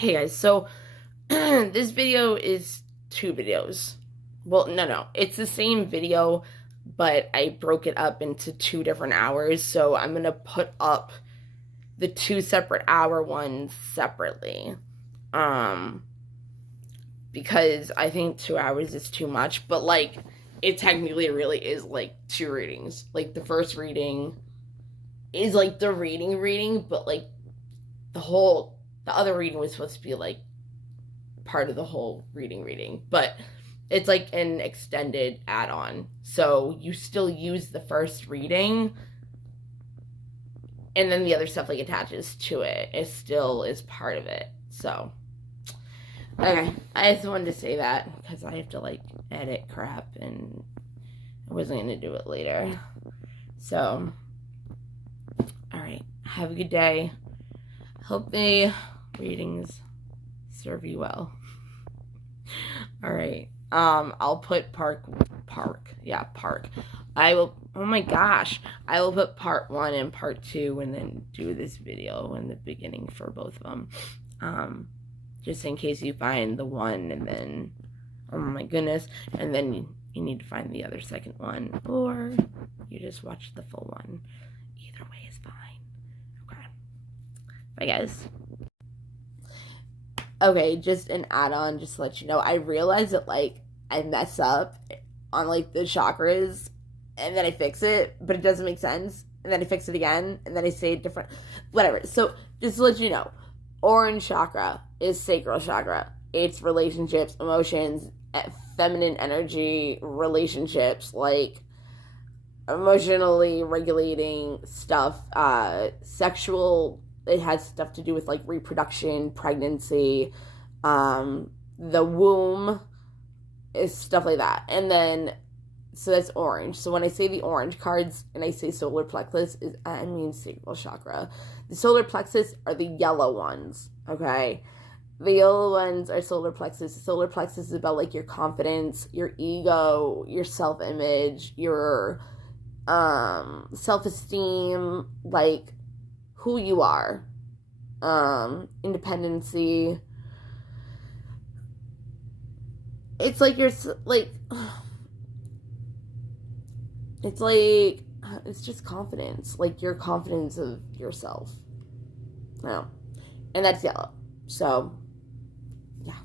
Hey guys, so this video is two videos. Well, no, it's the same video, but I broke it up into 2 different hours, so I'm gonna put up the 2 separate hour ones separately. Um, because I think 2 hours is too much, but like it technically really is like two readings. Like the first reading is like the reading, but like the other reading was supposed to be like part of the whole reading, but it's like an extended add-on. So you still use the first reading, and then the other stuff like attaches to it. It still is part of it. So, okay, I just wanted to say that because I have to like edit crap, and I wasn't gonna do it later. So, all right, have a good day. Hope the readings serve you well. All right. I'll put park. I will. Oh my gosh. I will put part 1 and part 2, and then do this video in the beginning for both of them. Just in case you find the one, and then, oh my goodness, and then you need to find the other second one, or you just watch the full one. Either way is fine. Okay. Bye, guys. Okay, just an add-on, just to let you know, I realized that, like, I mess up on, like, the chakras, and then I fix it, but it doesn't make sense, and then I fix it again, and then I say it different, whatever. So, just to let you know, orange chakra is sacral chakra. It's relationships, emotions, feminine energy, relationships, like, emotionally regulating stuff, sexual. It has stuff to do with like reproduction, pregnancy, the womb, is stuff like that. And then, so that's orange. So when I say the orange cards and I say solar plexus, I mean sacral chakra. The solar plexus are the yellow ones, okay? The yellow ones are solar plexus. The solar plexus is about like your confidence, your ego, your self-image, your self-esteem, like who you are, independency. It's like you're like, it's just confidence, like your confidence of yourself. No, and that's yellow. So, yeah.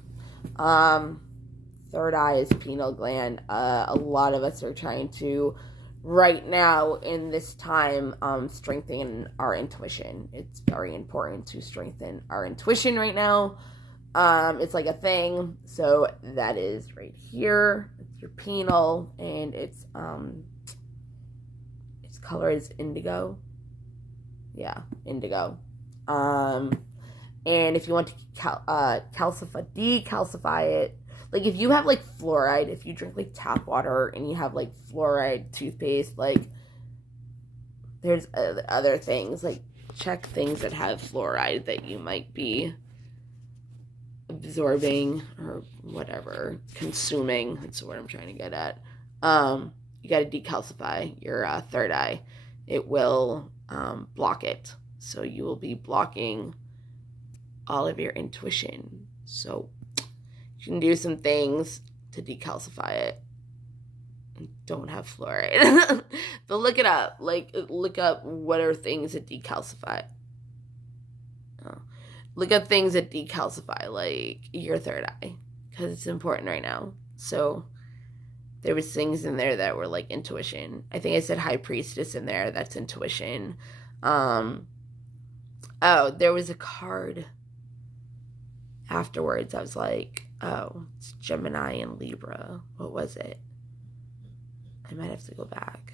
Third eye is pineal gland. A lot of us are trying to, right now in this time, strengthen our intuition. It's very important to strengthen our intuition right now. It's like a thing. So that is right here. It's your pineal, and its color is indigo. Yeah, indigo. And if you want to decalcify it, like if you have like fluoride, if you drink like tap water and you have like fluoride toothpaste, like there's other things, like check things that have fluoride that you might be absorbing or whatever, consuming. That's what I'm trying to get at. You got to decalcify your third eye. It will block it. So you will be blocking all of your intuition. So you can do some things to decalcify it. Don't have fluoride. But look it up. Like, look up what are things that decalcify. Look up things that decalcify, like your third eye, because it's important right now. So there was things in there that were like intuition. I think I said high priestess in there. That's intuition. Oh, there was a card afterwards. I was like, oh, it's Gemini and Libra. What was it? I might have to go back.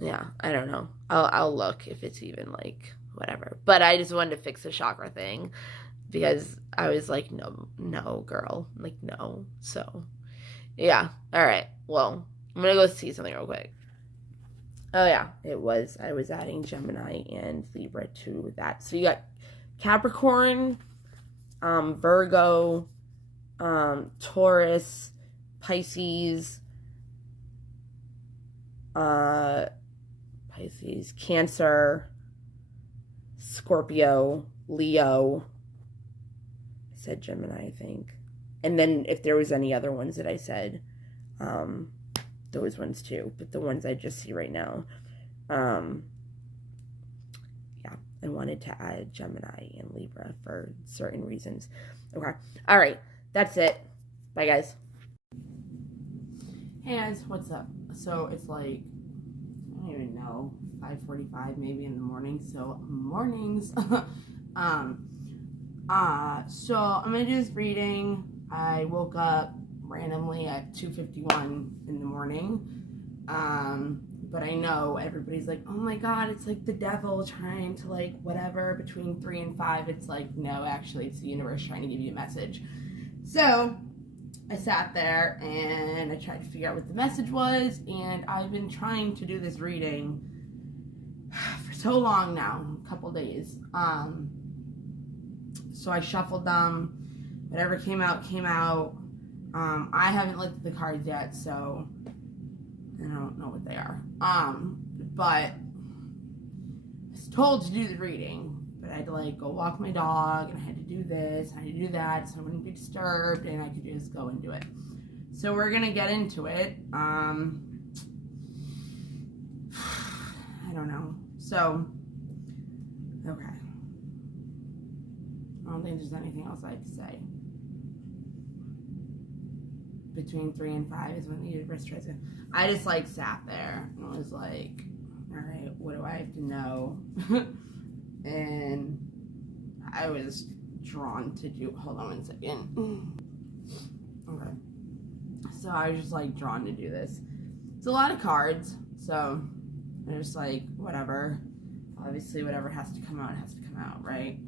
Yeah, I don't know. I'll look if it's even like whatever. But I just wanted to fix the chakra thing because I was like, no, girl, like no. So yeah, all right. Well, I'm gonna go see something real quick. Oh yeah, I was adding Gemini and Libra to that. So you got Capricorn, Virgo, Taurus, Pisces, Cancer, Scorpio, Leo. I said Gemini, I think. And then if there was any other ones that I said, those ones too. But the ones I just see right now, yeah, I wanted to add Gemini and Libra for certain reasons. Okay. All right. That's it. Bye, guys. Hey, guys. What's up? So it's like, I don't even know, 5:45 maybe in the morning. So mornings. So I'm going to do this reading. I woke up randomly at 2:51 in the morning. But I know everybody's like, oh my God, it's like the devil trying to like whatever between 3 and 5. It's like, no, actually it's the universe trying to give you a message. So I sat there and I tried to figure out what the message was, and I've been trying to do this reading for so long now, a couple days. So I shuffled them. Whatever came out, came out. I haven't looked at the cards yet, so I don't know what they are. But I was told to do the reading, but I had to like go walk my dog, and I had to do this, and I had to do that, so I wouldn't be disturbed, and I could just go and do it. So we're gonna get into it. I don't know. So, okay. I don't think there's anything else I have to say. Between 3 and 5 is when the universe tries to. I just like sat there and was like, all right, what do I have to know? And I was drawn to do. Hold on 1 second. Okay. So I was just like drawn to do this. It's a lot of cards, so I'm just like, whatever. Obviously, whatever has to come out has to come out, right?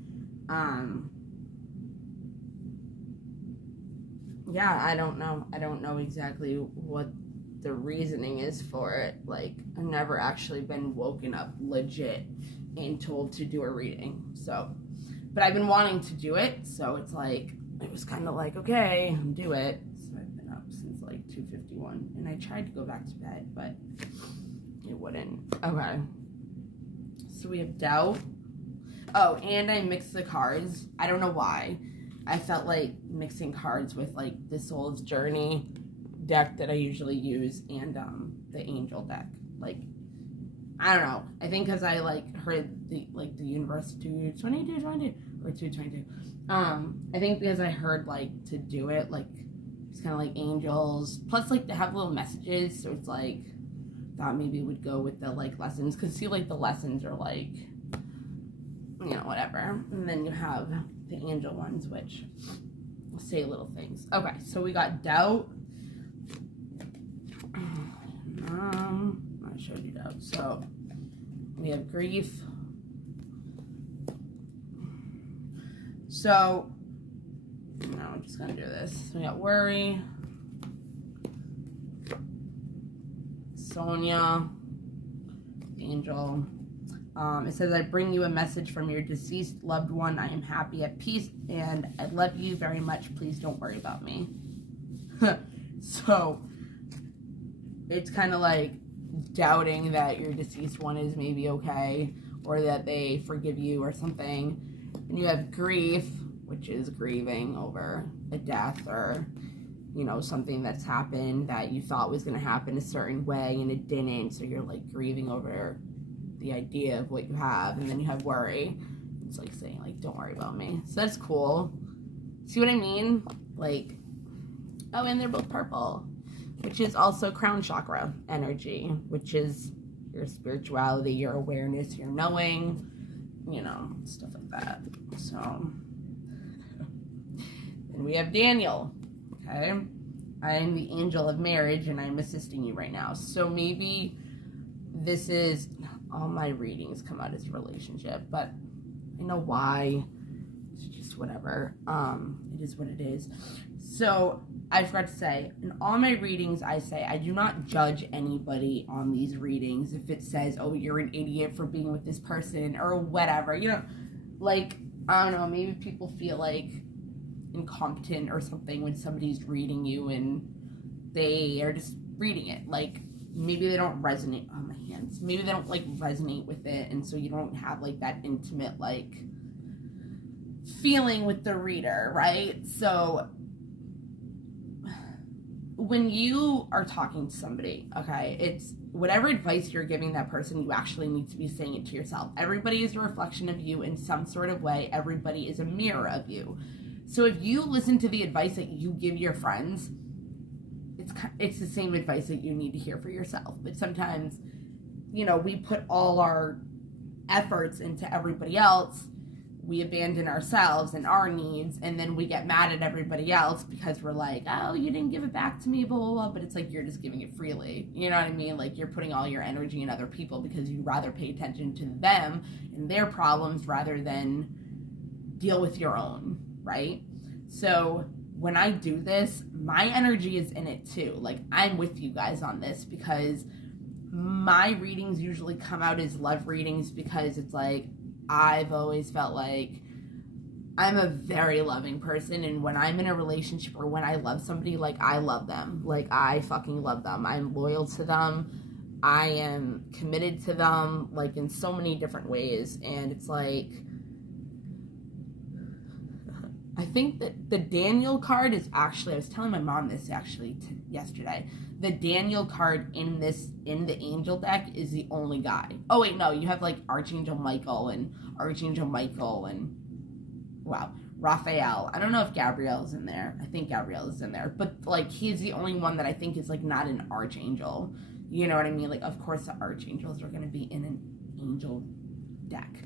Yeah, I don't know. I don't know exactly what the reasoning is for it. Like, I've never actually been woken up legit and told to do a reading. So, but I've been wanting to do it. So it's like, it was kind of like, okay, do it. So I've been up since like 2:51, and I tried to go back to bed, but it wouldn't. Okay. So we have doubt. Oh, and I mixed the cards. I don't know why. I felt like mixing cards with like the Soul's Journey deck that I usually use and the Angel deck. Like, I don't know. I think because I like heard the universe 222 or 222. I think because I heard like to do it, like it's kind of like angels. Plus, like they have little messages, so it's like thought maybe it would go with the like lessons. Cause see, like the lessons are like, you know, whatever. And then you have the angel ones, which say little things. Okay, so we got doubt. I showed you doubt. So we have grief. So no, I'm just gonna do this. So we got worry. Sonia, angel. It says, I bring you a message from your deceased loved one. I am happy, at peace, and I love you very much. Please don't worry about me. So, it's kind of like doubting that your deceased one is maybe okay, or that they forgive you or something. And you have grief, which is grieving over a death or, you know, something that's happened that you thought was going to happen a certain way and it didn't. So you're like grieving over the idea of what you have. And then you have worry. It's like saying like, don't worry about me. So that's cool. See what I mean? Like, oh, and they're both purple, which is also crown chakra energy, which is your spirituality, your awareness, your knowing, you know, stuff like that. So, and we have Daniel. Okay, I am the angel of marriage, and I'm assisting you right now. So maybe this is, all my readings come out as relationship, but I know why. It's just whatever. It is what it is. So I forgot to say, in all my readings, I say I do not judge anybody on these readings. If it says, oh, you're an idiot for being with this person or whatever, you know, like, I don't know, maybe people feel like incompetent or something when somebody's reading you and they are just reading it. Like, maybe they don't resonate on my hands. Maybe they don't like resonate with it, and so you don't have like that intimate like feeling with the reader, right? So when you are talking to somebody, okay, it's whatever advice you're giving that person, you actually need to be saying it to yourself. Everybody is a reflection of you in some sort of way. Everybody is a mirror of you. So if you listen to the advice that you give your friends, it's the same advice that you need to hear for yourself. But sometimes, you know, we put all our efforts into everybody else, we abandon ourselves and our needs, and then we get mad at everybody else because we're like, oh, you didn't give it back to me, blah, blah, blah. But it's like you're just giving it freely. You know what I mean? Like, you're putting all your energy in other people because you'd rather pay attention to them and their problems rather than deal with your own, right? So when I do this, my energy is in it too. Like, I'm with you guys on this because my readings usually come out as love readings because it's like, I've always felt like I'm a very loving person, and when I'm in a relationship or when I love somebody, like, I love them. Like, I fucking love them. I'm loyal to them. I am committed to them, like, in so many different ways. And it's like, I think that the Daniel card is actually, I was telling my mom this actually yesterday. The Daniel card in the angel deck is the only guy. Oh wait, no, you have like Archangel Michael and wow, Raphael. I don't know if Gabrielle's in there. I think Gabrielle is in there, but like, he's the only one that I think is like not an archangel. You know what I mean? Like, of course the archangels are going to be in an angel deck.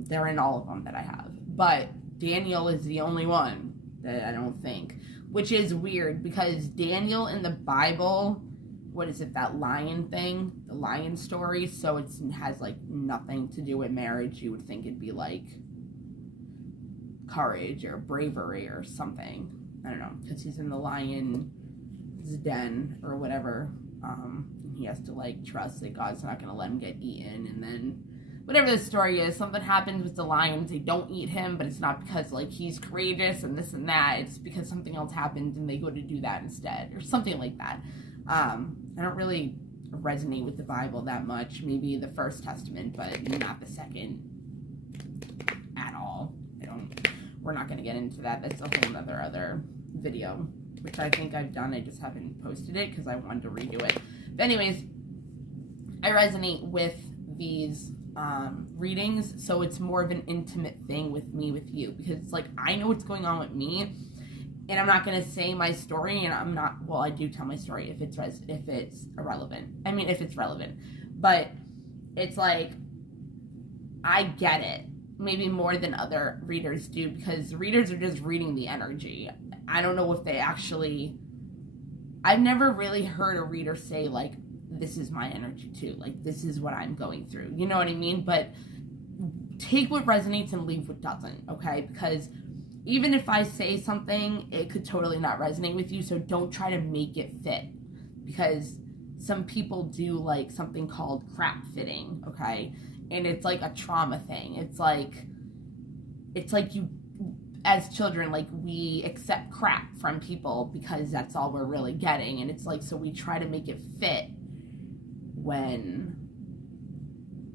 They're in all of them that I have, but Daniel is the only one that I don't think, which is weird because Daniel in the Bible, what is it, that lion thing, the lion story, so it has like nothing to do with marriage. You would think it'd be like courage or bravery or something. I don't know, because he's in the lion's den or whatever. He has to like trust that God's not going to let him get eaten, and then whatever the story is, something happens with the lions. They don't eat him, but it's not because, like, he's courageous and this and that. It's because something else happened and they go to do that instead, or something like that. I don't really resonate with the Bible that much. Maybe the First Testament, but not the Second at all. We're not going to get into that. That's a whole other video, which I think I've done. I just haven't posted it because I wanted to redo it. But anyways, I resonate with these readings, so it's more of an intimate thing with me, with you, because it's like, I know what's going on with me, and I'm not going to say my story, and I'm not, well, I do tell my story if it's irrelevant. I mean, if it's relevant, but it's like, I get it, maybe more than other readers do, because readers are just reading the energy. I don't know if they actually, I've never really heard a reader say, like, this is my energy too, like, this is what I'm going through, you know what I mean? But take what resonates and leave what doesn't, okay? Because even if I say something, it could totally not resonate with you, so don't try to make it fit, because some people do like something called crap fitting, okay? And it's like a trauma thing. It's like you, as children, like, we accept crap from people because that's all we're really getting, and it's like, so we try to make it fit when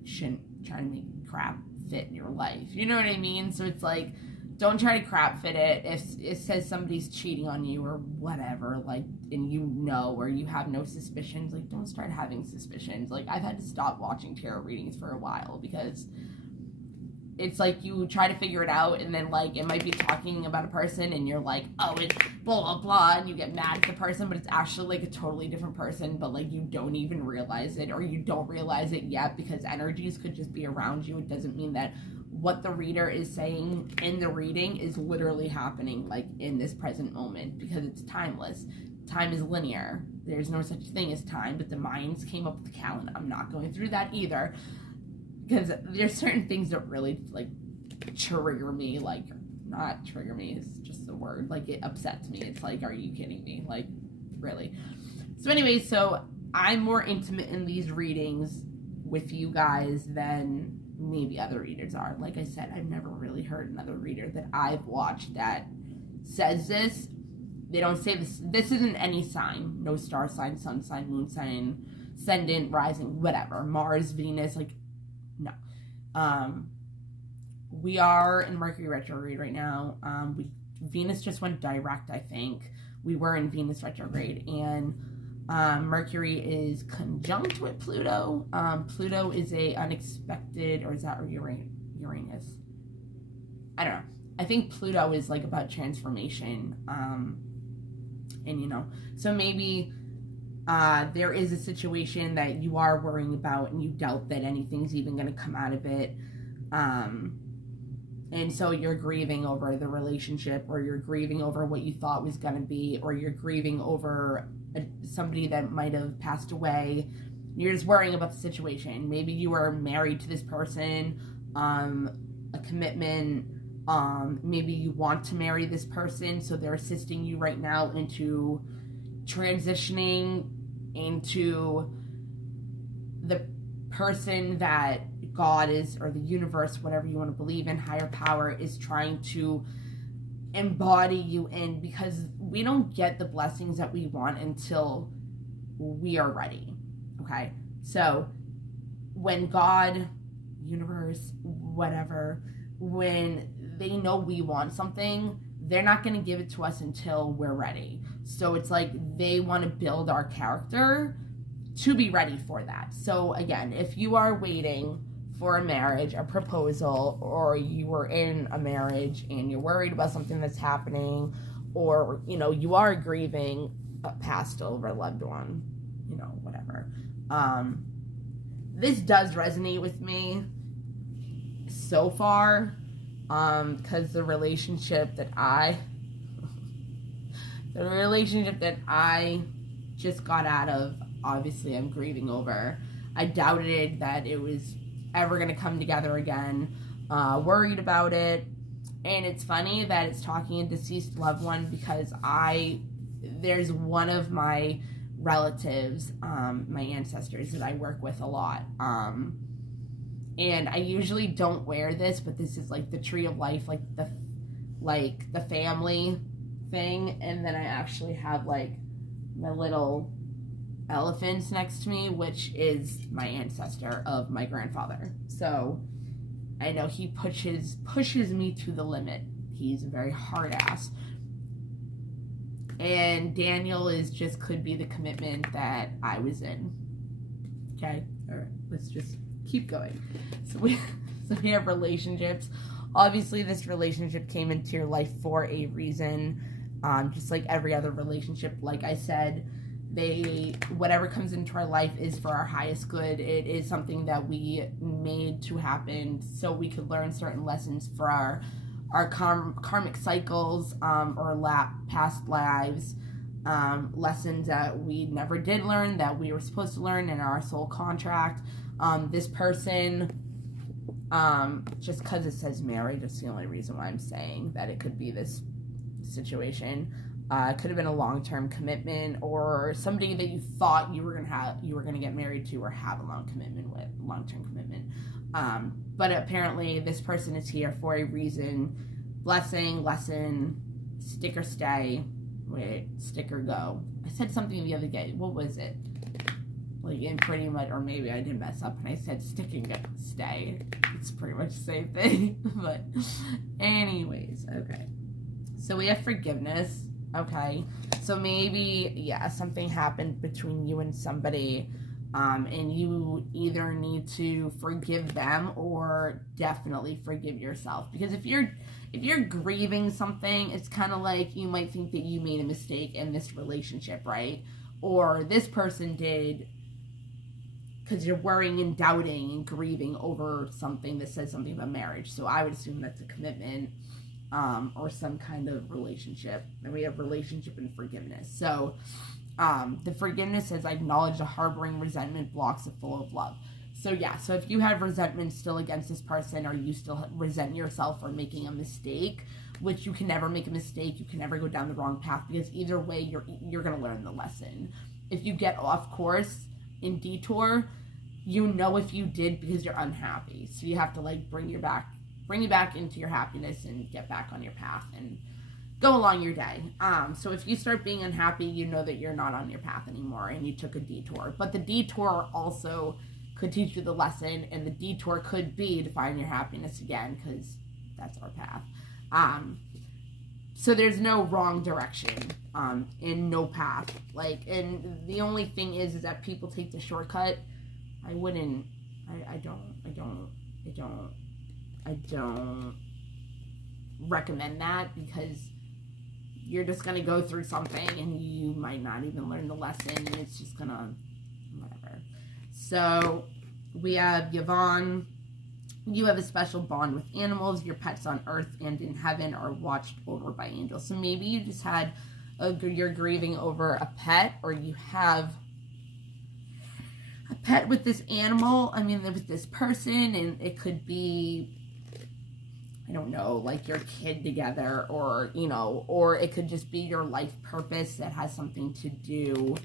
shouldn't try to make crap fit in your life. You know what I mean? So it's like, don't try to crap fit it. If it says somebody's cheating on you or whatever, like, and you know, or you have no suspicions, like, don't start having suspicions. Like, I've had to stop watching tarot readings for a while because it's like you try to figure it out, and then, like, it might be talking about a person and you're like, oh, it's blah blah blah, and you get mad at the person, but it's actually like a totally different person, but like you don't even realize it, or you don't realize it yet because energies could just be around you. It doesn't mean that what the reader is saying in the reading is literally happening, like, in this present moment, because it's timeless. Time is linear. There's no such thing as time, but the minds came up with the calendar. I'm not going through that either, because there's certain things that really, like, trigger me, like, not trigger me is just the word, like, it upsets me. It's like, are you kidding me? Like, really? So anyway, so I'm more intimate in these readings with you guys than maybe other readers are. Like I said, I've never really heard another reader that I've watched that says this. They don't say this. This isn't any sign. No star sign, sun sign, moon sign, ascendant, rising, whatever. Mars, Venus, like, no. we are in Mercury Retrograde right now. Venus just went direct, I think. We were in Venus Retrograde, and Mercury is conjunct with Pluto. Pluto is a unexpected, or is that Uranus? I don't know. I think Pluto is like about transformation. And you know, so maybe there is a situation that you are worrying about and you doubt that anything's even going to come out of it. And so you're grieving over the relationship, or you're grieving over what you thought was going to be, or you're grieving over somebody that might have passed away. You're just worrying about the situation. Maybe you are married to this person, a commitment. Maybe you want to marry this person, so they're assisting you right now into transitioning into the person that God is, or the universe, whatever you want to believe in, higher power, is trying to embody you in, because we don't get the blessings that we want until we are ready. Okay? So when God, universe, whatever, when they know we want something, they're not going to give it to us until we're ready. So it's like they want to build our character to be ready for that. So again, if you are waiting for a marriage, a proposal, or you were in a marriage and you're worried about something that's happening, or, you know, you are grieving a past over loved one, you know, whatever. This does resonate with me so far, because the relationship that I just got out of, obviously I'm grieving over. I doubted that it was ever going to come together again, worried about it. And it's funny that it's talking a deceased loved one, because there's one of my relatives, my ancestors that I work with a lot, and I usually don't wear this, but this is like the tree of life, like the family thing. And then I actually have like my little elephants next to me, which is my ancestor of my grandfather. So I know he pushes me to the limit. He's a very hard ass. And Daniel could be the commitment that I was in. Okay? All right, let's just keep going. So we have relationships. Obviously, this relationship came into your life for a reason. Just like every other relationship, like I said, whatever comes into our life is for our highest good. It is something that we made to happen so we could learn certain lessons for our karmic cycles, or past lives, lessons that we never did learn that we were supposed to learn in our soul contract. This person, just because it says married, that's the only reason why I'm saying that it could be this situation. It could have been a long-term commitment, or somebody that you thought you were gonna get married to or have a long-term commitment. But apparently this person is here for a reason. Blessing, lesson, stick or stay. Wait, stick or go. I said something the other day. What was it? Like, in pretty much, or maybe I did mess up and I said stick and stay. It's pretty much the same thing. But anyways, okay. So we have forgiveness. Okay. So maybe, yeah, something happened between you and somebody, and you either need to forgive them or definitely forgive yourself. Because if you're grieving something, it's kind of like you might think that you made a mistake in this relationship, right? Or this person did, because you're worrying and doubting and grieving over something that says something about marriage. So I would assume that's a commitment, or some kind of relationship. And we have relationship and forgiveness. So the forgiveness says, I acknowledge the harboring resentment blocks it full of love. So yeah, so if you have resentment still against this person, or you still resent yourself for making a mistake, which you can never make a mistake, you can never go down the wrong path, because either way you're going to learn the lesson. If you get off course in detour, you know if you did, because you're unhappy. So you have to like bring you back into your happiness and get back on your path and go along your day. So if you start being unhappy, you know that you're not on your path anymore and you took a detour. But the detour also could teach you the lesson, and the detour could be to find your happiness again, because That's our path. So there's no wrong direction in no path. Like, and the only thing is that people take the shortcut. I don't recommend that, because you're just gonna go through something and you might not even learn the lesson, and it's just gonna whatever. So we have Yvonne. You have a special bond with animals. Your pets on earth and in heaven are watched over by angels. So maybe you just had you're grieving over a pet, or you have a pet with this animal, with this person, and it could be, I don't know, like your kid together, or, or it could just be your life purpose that has something to do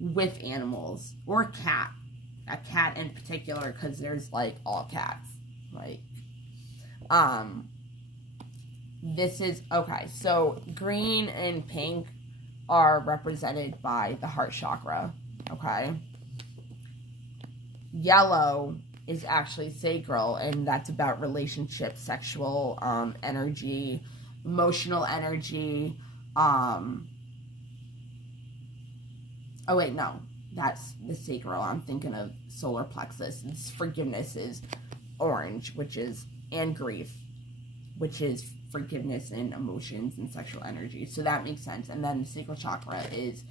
with animals, or a cat in particular, because there's, like, all cats, like, this is, okay, so green and pink are represented by the heart chakra, okay? Yellow is actually sacral, and that's about relationships, sexual energy, emotional energy. Oh wait, no, that's the sacral. I'm thinking of solar plexus. It's forgiveness is orange, and grief, which is forgiveness and emotions and sexual energy. So that makes sense. And then the sacral chakra is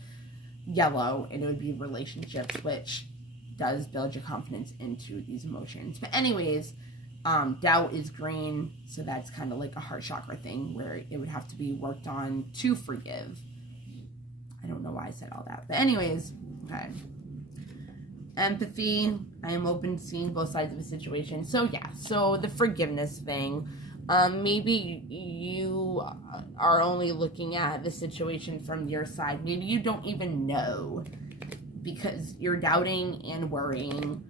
yellow, and it would be relationships, which does build your confidence into these emotions. But anyways, doubt is green, so that's kind of like a heart chakra thing, where it would have to be worked on to forgive. I don't know why I said all that, but anyways, okay. Empathy, I am open to seeing both sides of a situation. So yeah, so the forgiveness thing, maybe you are only looking at the situation from your side. Maybe you don't even know, because you're doubting and worrying,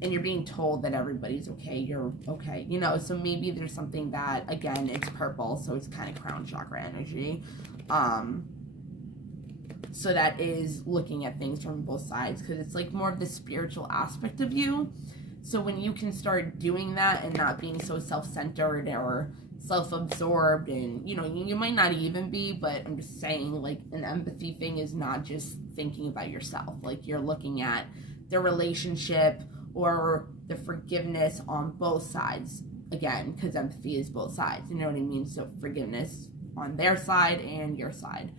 and you're being told that everybody's okay, you're okay, so maybe there's something that, again, it's purple, so it's kind of crown chakra energy, so that is looking at things from both sides, because it's like more of the spiritual aspect of you. So when you can start doing that and not being so self-centered or self-absorbed, and you might not even be, but I'm just saying, like, an empathy thing is not just thinking about yourself. Like, you're looking at the relationship or the forgiveness on both sides, again, because empathy is both sides, you know what I mean? So forgiveness on their side and your side.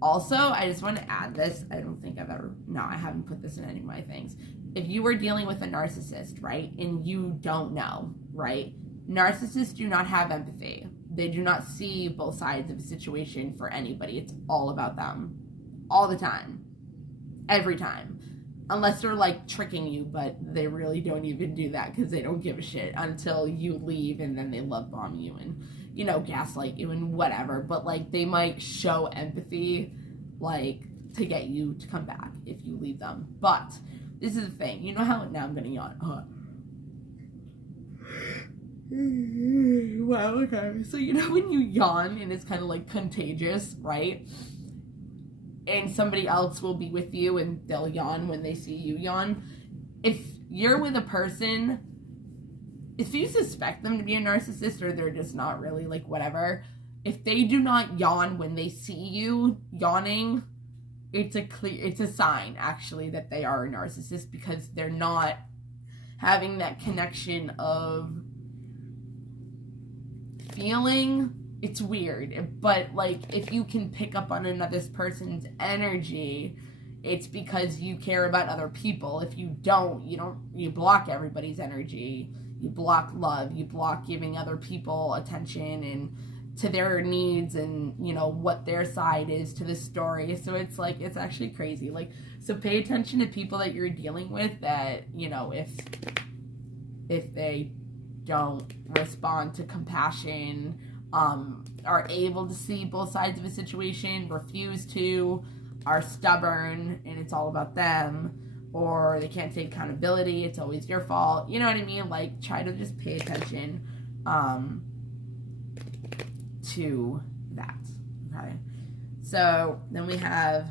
Also, I just want to add this. I haven't put this in any of my things. If you were dealing with a narcissist, right, and you don't know, right, narcissists do not have empathy. They do not see both sides of a situation for anybody. It's all about them. All the time. Every time. Unless they're, like, tricking you, but they really don't even do that, because they don't give a shit until you leave, and then they love bomb you and, gaslight you and whatever. But, like, they might show empathy, like, to get you to come back if you leave them. But this is the thing. You know how, now I'm gonna yawn. Wow, okay. So when you yawn and it's kind of like contagious, right? And somebody else will be with you and they'll yawn when they see you yawn. If you're with a person, if you suspect them to be a narcissist, or they're just not really, like, whatever, if they do not yawn when they see you yawning, it's a sign, actually, that they are a narcissist, because they're not having that connection of feeling. It's weird, but, like, if you can pick up on another person's energy, it's because you care about other people. If you don't, you block everybody's energy. You block love. You block giving other people attention and to their needs, and, what their side is to the story. So it's, like, it's actually crazy. Like, so pay attention to people that you're dealing with, that, if they don't respond to compassion, are able to see both sides of a situation, refuse to, are stubborn, and it's all about them, or they can't take accountability, it's always your fault, you know what I mean? Like, try to just pay attention to that, okay? So then we have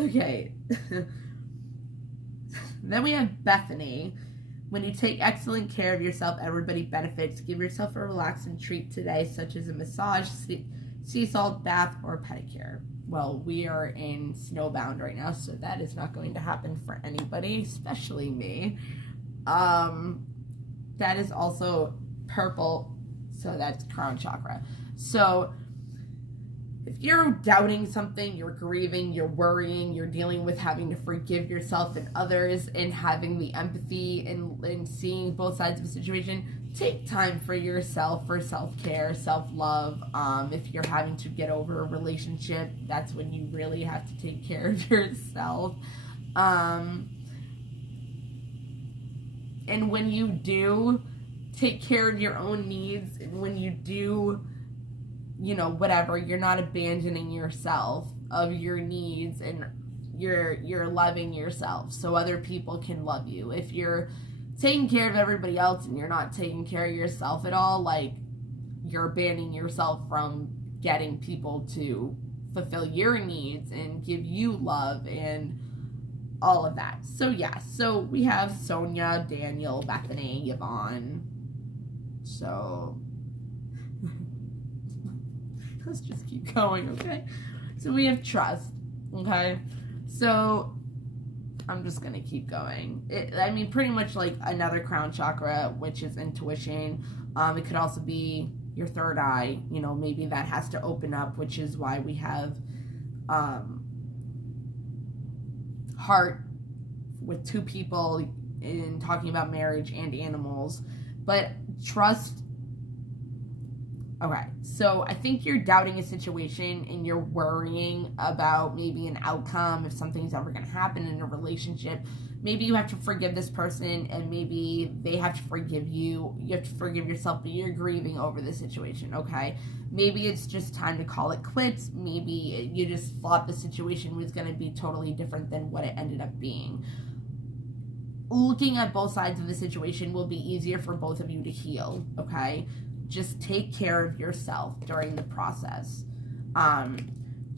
okay Then we have Bethany. When you take excellent care of yourself, everybody benefits. Give yourself a relaxing treat today, such as a massage, sea salt bath, or pedicure. Well, we are in snowbound right now, so that is not going to happen for anybody, especially me. That is also purple, so that's crown chakra. So if you're doubting something, you're grieving, you're worrying, you're dealing with having to forgive yourself and others, and having the empathy and seeing both sides of the situation, take time for yourself, for self-care, self-love. If you're having to get over a relationship, that's when you really have to take care of yourself. And when you do take care of your own needs, and when you do, you know, whatever, you're not abandoning yourself of your needs, and you're loving yourself so other people can love you. If you're taking care of everybody else and you're not taking care of yourself at all, like, you're abandoning yourself from getting people to fulfill your needs and give you love and all of that. So yeah, so we have Sonia, Daniel, Bethany, Yvonne. So let's just keep going, okay? So we have trust, okay? So I'm just gonna keep going. I mean, pretty much like another crown chakra, which is intuition. It could also be your third eye, you know, maybe that has to open up, which is why we have heart with two people in talking about marriage and animals. But trust, okay, so I think you're doubting a situation and you're worrying about maybe an outcome, if something's ever going to happen in a relationship. Maybe you have to forgive this person, and maybe they have to forgive you. You have to forgive yourself, but you're grieving over the situation, okay? Maybe it's just time to call it quits. Maybe you just thought the situation was going to be totally different than what it ended up being. Looking at both sides of the situation will be easier for both of you to heal, okay? Just take care of yourself during the process.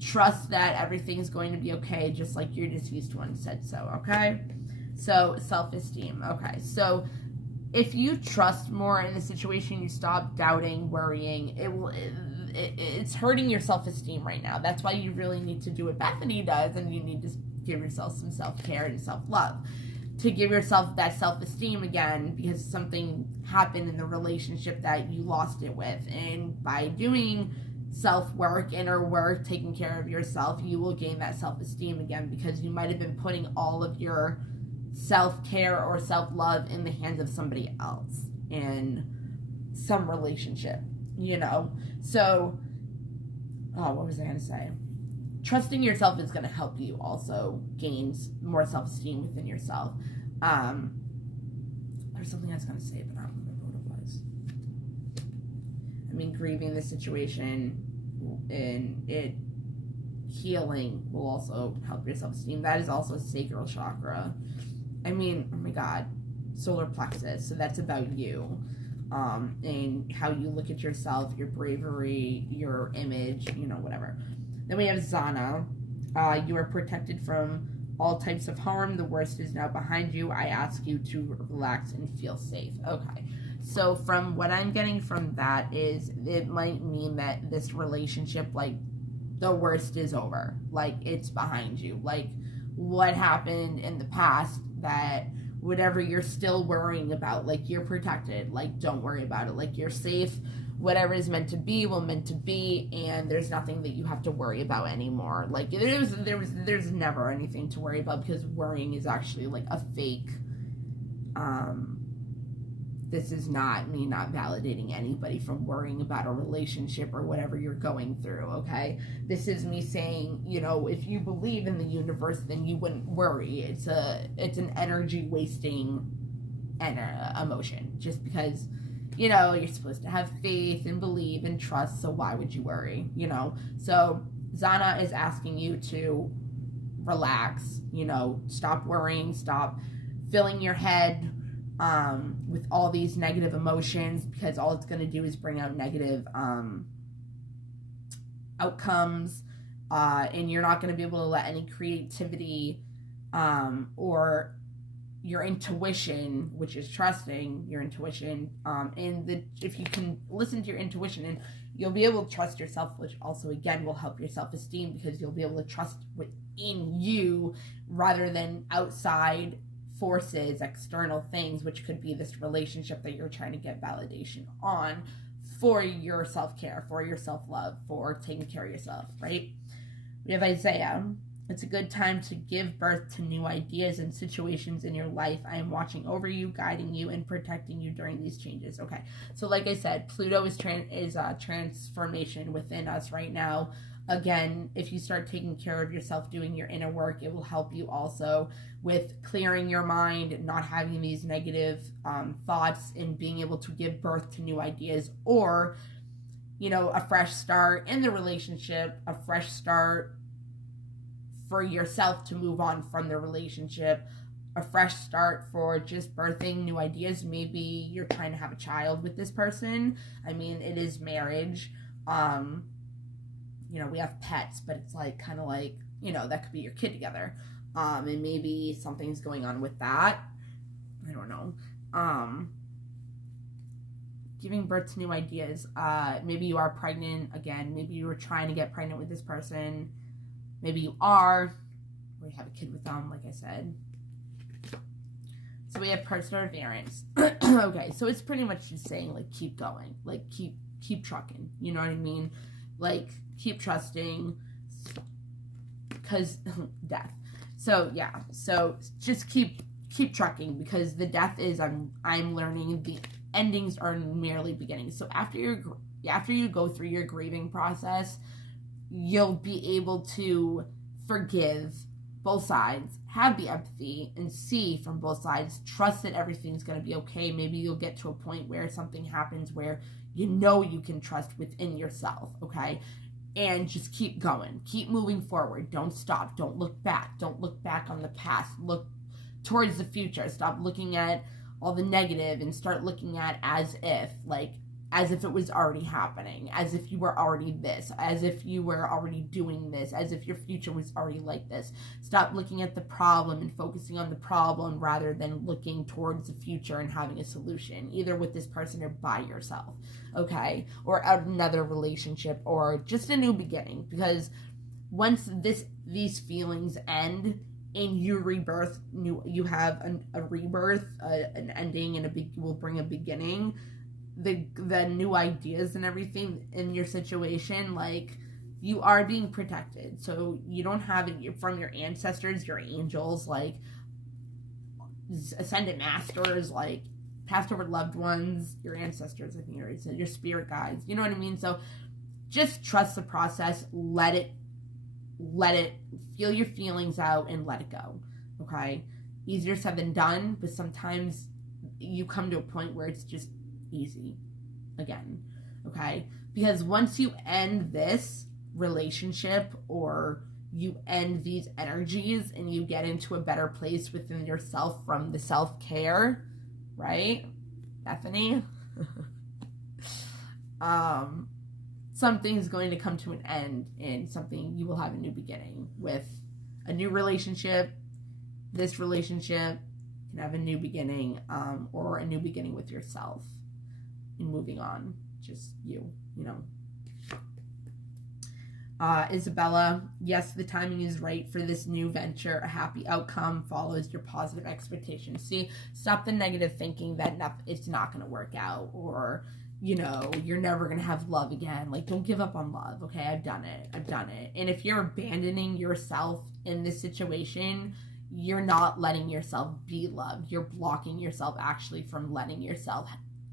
Trust that everything's going to be okay, just like your deceased one said so, okay? So, self-esteem, okay. So, if you trust more in the situation, you stop doubting, worrying, it's hurting your self-esteem right now. That's why you really need to do what Bethany does, and you need to give yourself some self-care and self-love. To give yourself that self-esteem again, because something happened in the relationship that you lost it with. And by doing self-work, inner work, taking care of yourself, you will gain that self-esteem again, because you might have been putting all of your self-care or self-love in the hands of somebody else in some relationship, you know? So, what was I going to say? Trusting yourself is going to help you also gain more self-esteem within yourself. There's something I was going to say, but I don't remember what it was. I mean, grieving the situation and it healing will also help your self-esteem. That is also sacral chakra. I mean, oh my God, solar plexus. So that's about you. And how you look at yourself, your bravery, your image, you know, whatever. Then we have Zana. You are protected from all types of harm. The worst is now behind you. I ask you to relax and feel safe. Okay. So from what I'm getting from that is it might mean that this relationship, like, the worst is over. Like, it's behind you. Like, what happened in the past, that whatever you're still worrying about, like, you're protected. Like, don't worry about it. Like, you're safe. Whatever is meant to be will meant to be, and there's nothing that you have to worry about anymore. Like, there's never anything to worry about, because worrying is actually like a fake. This is not me not validating anybody from worrying about a relationship or whatever you're going through, okay? This is me saying, you know, if you believe in the universe, then you wouldn't worry. It's an energy wasting emotion, just because, you know, you're supposed to have faith and believe and trust, so why would you worry, you know? So Zana is asking you to relax, you know, stop worrying, stop filling your head with all these negative emotions, because all it's going to do is bring out negative outcomes, and you're not going to be able to let any creativity or your intuition, which is trusting your intuition, if you can listen to your intuition, and you'll be able to trust yourself, which also again will help your self-esteem, because you'll be able to trust within you rather than outside forces, external things, which could be this relationship that you're trying to get validation on for your self-care, for your self-love, for taking care of yourself, right? We have Isaiah. It's a good time to give birth to new ideas and situations in your life. I am watching over you, guiding you, and protecting you during these changes. Okay, so like I said, Pluto is transformation within us right now. Again, if you start taking care of yourself, doing your inner work, it will help you also with clearing your mind, not having these negative thoughts, and being able to give birth to new ideas, or, you know, a fresh start in the relationship, a fresh start for yourself to move on from the relationship, a fresh start for just birthing new ideas. Maybe you're trying to have a child with this person. I mean, it is marriage. You know, we have pets, but it's like kind of like, you know, that could be your kid together. And maybe something's going on with that. I don't know. Giving birth to new ideas. Maybe you are pregnant again. Maybe you were trying to get pregnant with this person. Maybe you are, or you have a kid with them, like I said. So we have perseverance. Okay, so it's pretty much just saying, like, keep going. Like, keep trucking. You know what I mean? Like, keep trusting, because death. So, yeah. So, just keep trucking, because the death is, I'm learning, the endings are merely beginnings. So, after you go through your grieving process, you'll be able to forgive both sides, have the empathy, and see from both sides, trust that everything's going to be okay. Maybe you'll get to a point where something happens where you know you can trust within yourself, okay? And just keep going. Keep moving forward. Don't stop. Don't look back. Don't look back on the past. Look towards the future. Stop looking at all the negative and start looking at as if it was already happening, as if you were already this, as if you were already doing this, as if your future was already like this. Stop looking at the problem and focusing on the problem rather than looking towards the future and having a solution, either with this person or by yourself, okay? Or another relationship, or just a new beginning, because once these feelings end and you rebirth, you have a rebirth, an ending, and will bring a beginning. The new ideas and everything in your situation, like, you are being protected. So you don't have it from your ancestors, your angels, like ascended masters, like past over loved ones, your ancestors, I think you already said, your spirit guides, you know what I mean? So just trust the process, let it feel your feelings out and let it go, okay? Easier said than done, but sometimes you come to a point where it's just easy again, okay? Because once you end this relationship, or you end these energies, and you get into a better place within yourself from the self-care, right, Bethany? Something's going to come to an end, and you will have a new beginning with a new relationship. This relationship can have a new beginning, or a new beginning with yourself. And moving on, just you know. Isabella, yes, the timing is right for this new venture. A happy outcome follows your positive expectations. See, stop the negative thinking that it's not going to work out, or, you know, you're never going to have love again. Like, don't give up on love, okay? I've done it. And if you're abandoning yourself in this situation, you're not letting yourself be loved. You're blocking yourself actually from letting yourself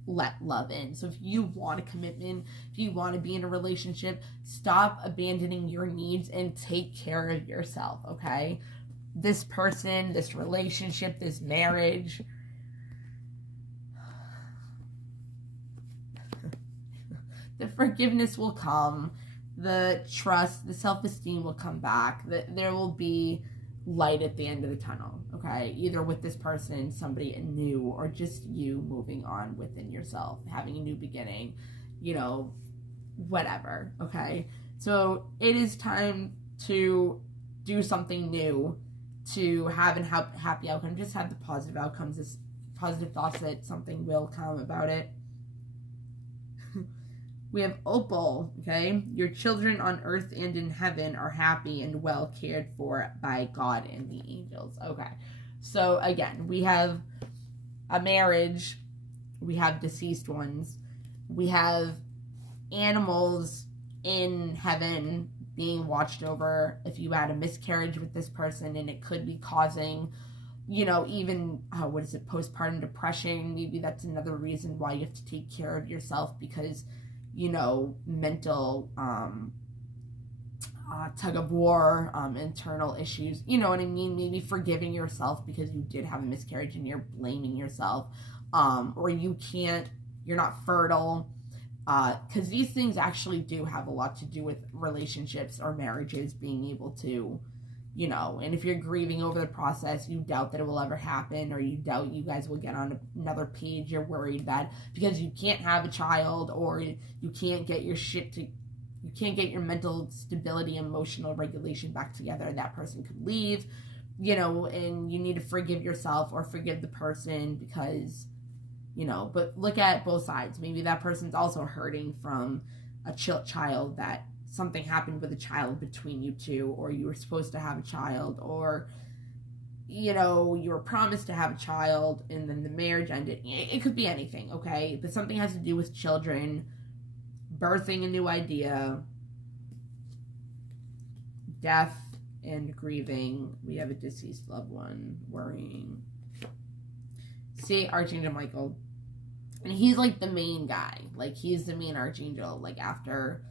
let love in. So if you want a commitment, if you want to be in a relationship, stop abandoning your needs and take care of yourself, okay? This person, this relationship, this marriage, the forgiveness will come, the trust, the self-esteem will come back, there will be light at the end of the tunnel, okay? Either with this person, somebody new, or just you moving on within yourself, having a new beginning, you know, whatever, okay? So it is time to do something new, to have a happy outcome. Just have the positive outcomes, this positive thoughts that something will come about it. We have Opal, okay? Your children on earth and in heaven are happy and well cared for by God and the angels. Okay. So again, we have a marriage, we have deceased ones, we have animals in heaven being watched over. If you had a miscarriage with this person and it could be causing, even, postpartum depression, maybe that's another reason why you have to take care of yourself, because mental tug of war, internal issues, you know what I mean? Maybe forgiving yourself because you did have a miscarriage and you're blaming yourself, or you're not fertile, because these things actually do have a lot to do with relationships or marriages being able to, and if you're grieving over the process, you doubt that it will ever happen, or you doubt you guys will get on another page, you're worried that because you can't have a child, or you can't get your you can't get your mental stability, emotional regulation back together, that person could leave, and you need to forgive yourself or forgive the person because, but look at both sides. Maybe that person's also hurting from a child, that something happened with a child between you two, or you were supposed to have a child, or you were promised to have a child and then the marriage ended. It could be anything, okay? But something has to do with children, birthing a new idea, death and grieving. We have a deceased loved one, worrying. See, Archangel Michael, and he's like the main guy, like he's the main archangel, like after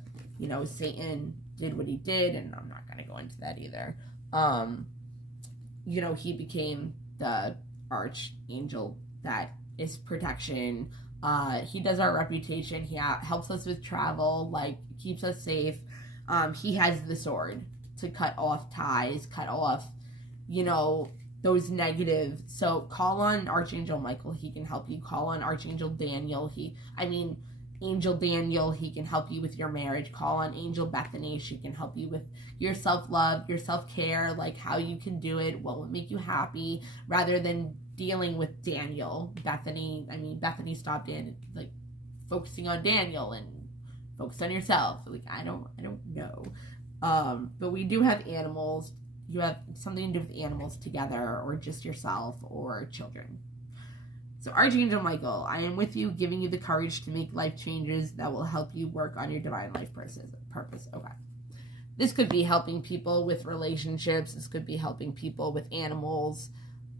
Satan did what he did, and I'm not going to go into that either. He became the archangel that is protection. He does our reputation. He helps us with travel, like keeps us safe. He has the sword to cut off ties, cut off, those negative. So call on Archangel Michael. He can help you. Call on Archangel Daniel. Angel Daniel, he can help you with your marriage. Call on Angel Bethany. She can help you with your self-love, your self-care, like how you can do it, what would make you happy, rather than dealing with Daniel. Bethany stopped in, like, focusing on Daniel and focus on yourself. Like, I don't know. But we do have animals. You have something to do with animals together, or just yourself, or children. So Archangel Michael, I am with you, giving you the courage to make life changes that will help you work on your divine life purpose. Okay. This could be helping people with relationships. This could be helping people with animals,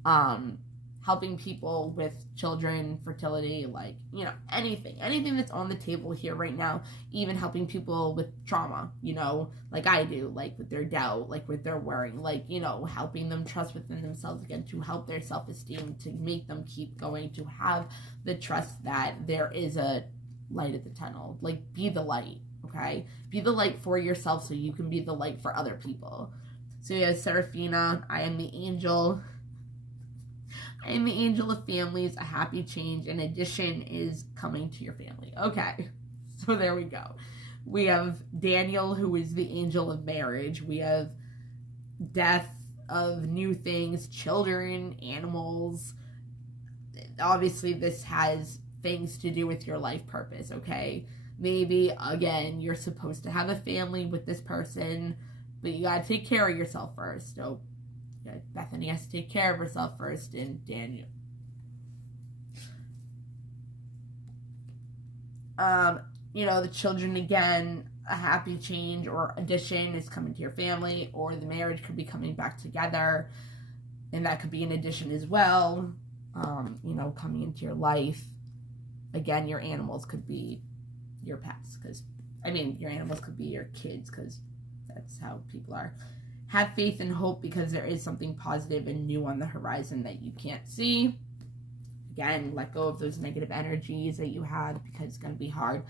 helping people with children, fertility, like, anything that's on the table here right now, even helping people with trauma, like I do, like with their doubt, like with their worrying, like, helping them trust within themselves again, to help their self-esteem, to make them keep going, to have the trust that there is a light at the tunnel. Like, be the light, okay? Be the light for yourself so you can be the light for other people. So you have Seraphina, I am the angel. I am the angel of families. A happy change, an addition is coming to your family. Okay, so there we go. We have Daniel, who is the angel of marriage. We have death of new things, children, animals. Obviously, this has things to do with your life purpose, okay? Maybe, again, you're supposed to have a family with this person, but you gotta take care of yourself first. So Bethany has to take care of herself first, and Daniel. The children, again, a happy change or addition is coming to your family, or the marriage could be coming back together, and that could be an addition as well, coming into your life. Again, your animals could be your pets, your animals could be your kids, because that's how people are. Have faith and hope, because there is something positive and new on the horizon that you can't see. Again, let go of those negative energies that you had, because it's going to be hard.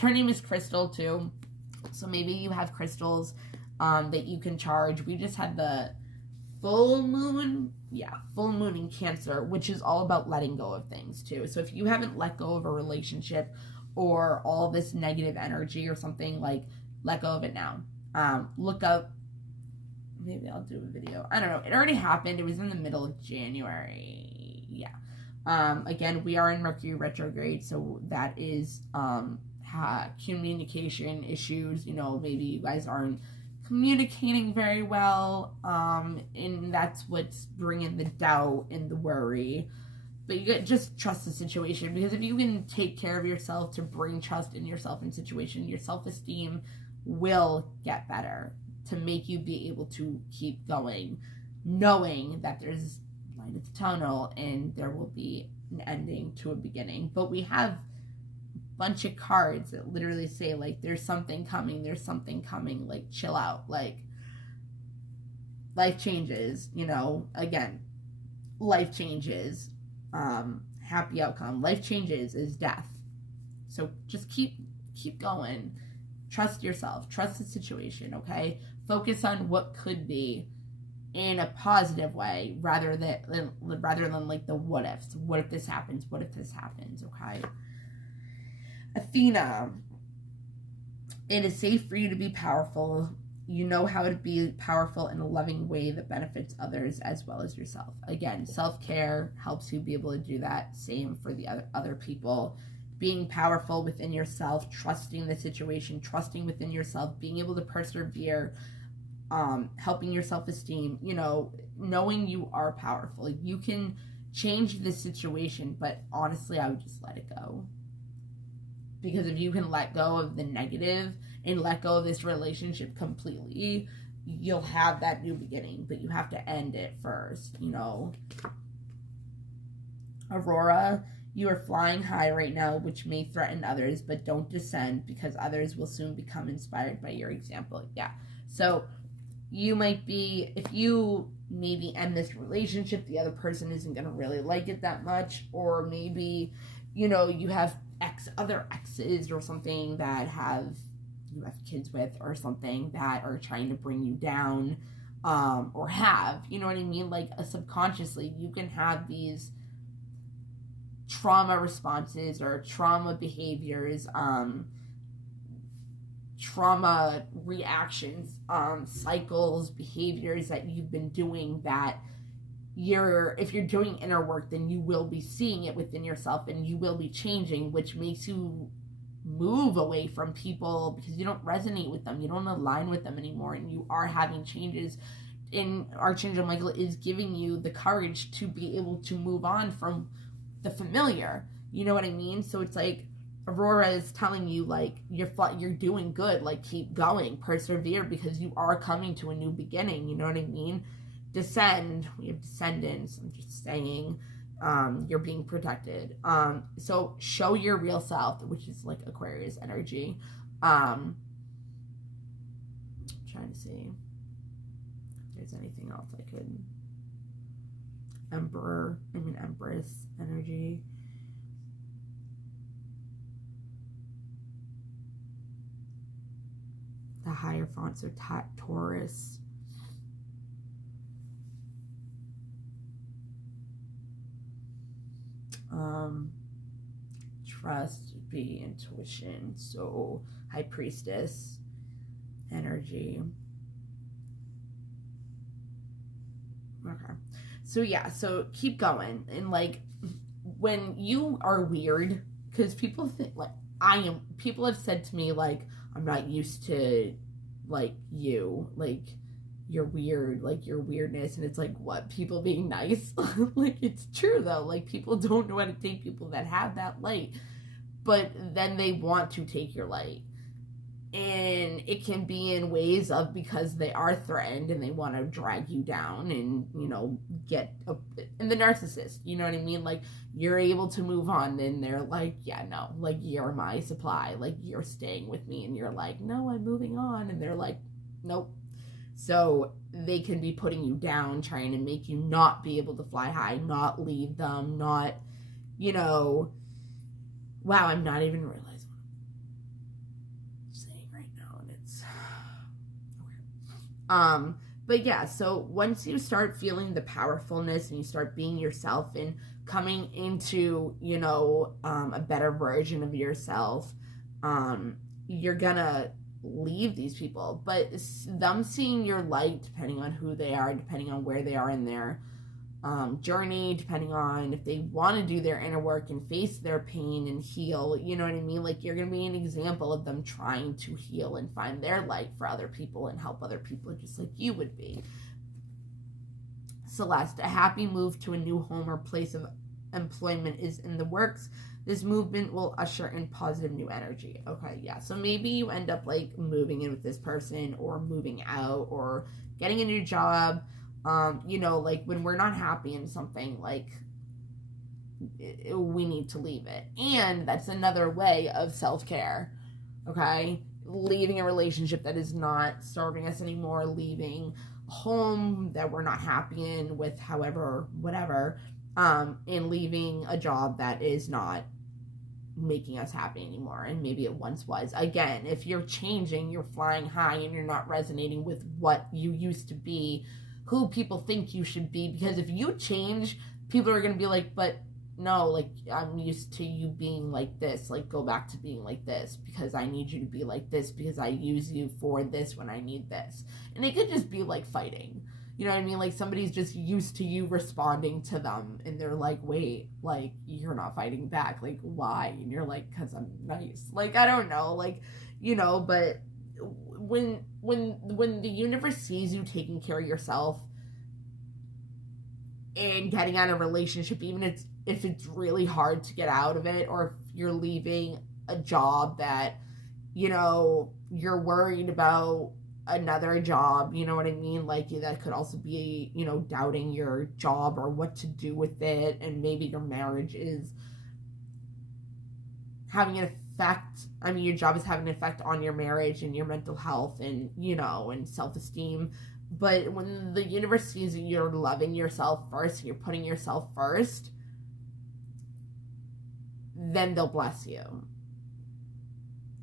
Her name is Crystal, too. So maybe you have crystals that you can charge. We just had the full moon in Cancer, which is all about letting go of things, too. So if you haven't let go of a relationship or all this negative energy or something, like, let go of it now. Look up maybe I'll do a video. I don't know. It already happened. It was in the middle of January. Yeah. Again, we are in Mercury Retrograde, so that is communication issues. You know, maybe you guys aren't communicating very well, and that's what's bringing the doubt and the worry. But you just trust the situation, because if you can take care of yourself to bring trust in yourself in situation, your self-esteem will get better to make you be able to keep going, knowing that there's light at the tunnel and there will be an ending to a beginning. But we have a bunch of cards that literally say, like, there's something coming, like, chill out, like, life changes, you know, again, life changes, happy outcome, life changes is death. So just keep going, trust yourself, trust the situation, okay? Focus on what could be in a positive way, rather than like the what ifs. What if this happens? What if this happens? Okay. Athena, it is safe for you to be powerful. You know how to be powerful in a loving way that benefits others as well as yourself. Again, self-care helps you be able to do that. Same for the other people. Being powerful within yourself, trusting the situation, trusting within yourself, being able to persevere, helping your self-esteem, you know, knowing you are powerful. You can change the situation, but honestly, I would just let it go. Because if you can let go of the negative and let go of this relationship completely, you'll have that new beginning, but you have to end it first, you know. Aurora, you are flying high right now, which may threaten others, but don't descend, because others will soon become inspired by your example. Yeah. So you might be, if you maybe end this relationship, the other person isn't going to really like it that much, or maybe, you know, you have other exes or something that you have kids with, or something that are trying to bring you down, or have, you know what I mean? Like, subconsciously, you can have these trauma responses or trauma behaviors, trauma reactions, cycles, behaviors that you've been doing, that if you're doing inner work, then you will be seeing it within yourself, and you will be changing, which makes you move away from people because you don't resonate with them, you don't align with them anymore, and you are having changes. And Archangel Michael is giving you the courage to be able to move on from the familiar, you know what I mean? So it's like Aurora is telling you, like, you're doing good, like, keep going, persevere, because you are coming to a new beginning, you know what I mean? Descend, we have descendants, I'm just saying, you're being protected. So show your real self, which is like Aquarius energy. I'm trying to see if there's anything else I could. Empress energy. The higher fonts are Taurus. Trust, be intuition. So High Priestess energy. Okay. So yeah, so keep going. And like, when you are weird, because people think, like, people have said to me, like, I'm not used to, like, you, like, you're weird, like, your weirdness. And it's like, what, people being nice? Like, it's true though, like, people don't know how to take people that have that light, but then they want to take your light. And it can be in ways of, because they are threatened and they want to drag you down and, you know, and the narcissist, you know what I mean? Like, you're able to move on, and they're like, yeah, no, like, you're my supply, like, you're staying with me, and you're like, no, I'm moving on, and they're like, nope. So they can be putting you down, trying to make you not be able to fly high, not leave them, not, you know, wow, I'm not even realizing but yeah, so once you start feeling the powerfulness and you start being yourself and coming into, you know, a better version of yourself, you're gonna leave these people, but them seeing your light, depending on who they are, depending on where they are in their journey, depending on if they want to do their inner work and face their pain and heal, you know what I mean? Like, you're going to be an example of them trying to heal and find their light for other people and help other people just like you would be. Celeste, a happy move to a new home or place of employment is in the works. This movement will usher in positive new energy. Okay, yeah. So maybe you end up like moving in with this person or moving out or getting a new job. You know, like when we're not happy in something, like we need to leave it. And that's another way of self-care. Okay? Leaving a relationship that is not serving us anymore, leaving a home that we're not happy in with however, whatever, and leaving a job that is not making us happy anymore, and maybe it once was. Again, if you're changing, you're flying high and you're not resonating with what you used to be, who people think you should be, because if you change, people are going to be like, but no, like, I'm used to you being like this, like, go back to being like this, because I need you to be like this, because I use you for this when I need this. And it could just be like fighting, you know what I mean? Like, somebody's just used to you responding to them, and they're like, wait, like, you're not fighting back, like, why? And you're like, because I'm nice. Like, I don't know, like, you know, but when the universe sees you taking care of yourself and getting out of a relationship, even if it's really hard to get out of it, or if you're leaving a job that, you know, you're worried about another job, you know what I mean? Like, that could also be, you know, doubting your job or what to do with it, and maybe your marriage is having an effect, I mean, your job is having an effect on your marriage and your mental health and, you know, and self-esteem. But when the universe sees that you're loving yourself first, you're putting yourself first, then they'll bless you.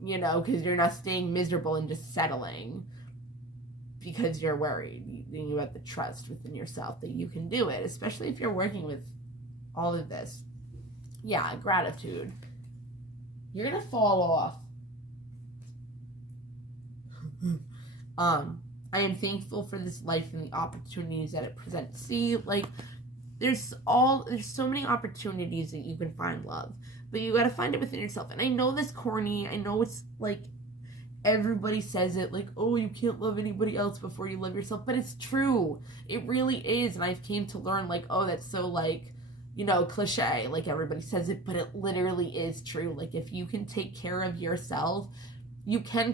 You know, because you're not staying miserable and just settling because you're worried. You have the trust within yourself that you can do it, especially if you're working with all of this. Yeah, gratitude. You're gonna fall off. I am thankful for this life and the opportunities that it presents. See, like, there's so many opportunities that you can find love, but you gotta find it within yourself. And I know this corny, I know it's like, everybody says it, like, oh, you can't love anybody else before you love yourself, but it's true. It really is. And I've came to learn, like, oh, that's so, like, you know, cliche, like everybody says it, but it literally is true. Like, if you can take care of yourself, you can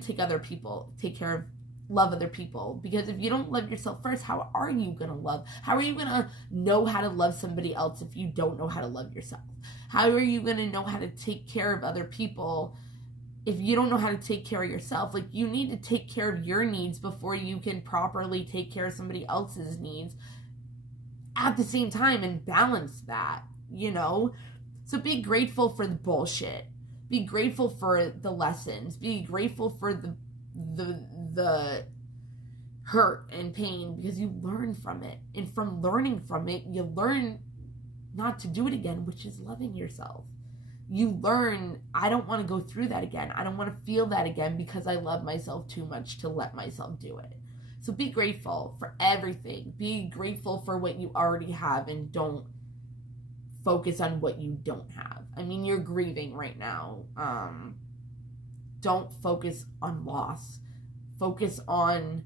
love other people. Because if you don't love yourself first, how are you gonna love? How are you gonna know how to love somebody else if you don't know how to love yourself? How are you gonna know how to take care of other people if you don't know how to take care of yourself? Like, you need to take care of your needs before you can properly take care of somebody else's needs at the same time and balance that, you know? So be grateful for the bullshit. Be grateful for the lessons. Be grateful for the hurt and pain, because you learn from it. And from learning from it, you learn not to do it again, which is loving yourself. You learn, I don't want to go through that again. I don't want to feel that again because I love myself too much to let myself do it. So be grateful for everything. Be grateful for what you already have, and don't focus on what you don't have. I mean, you're grieving right now. Don't focus on loss. Focus on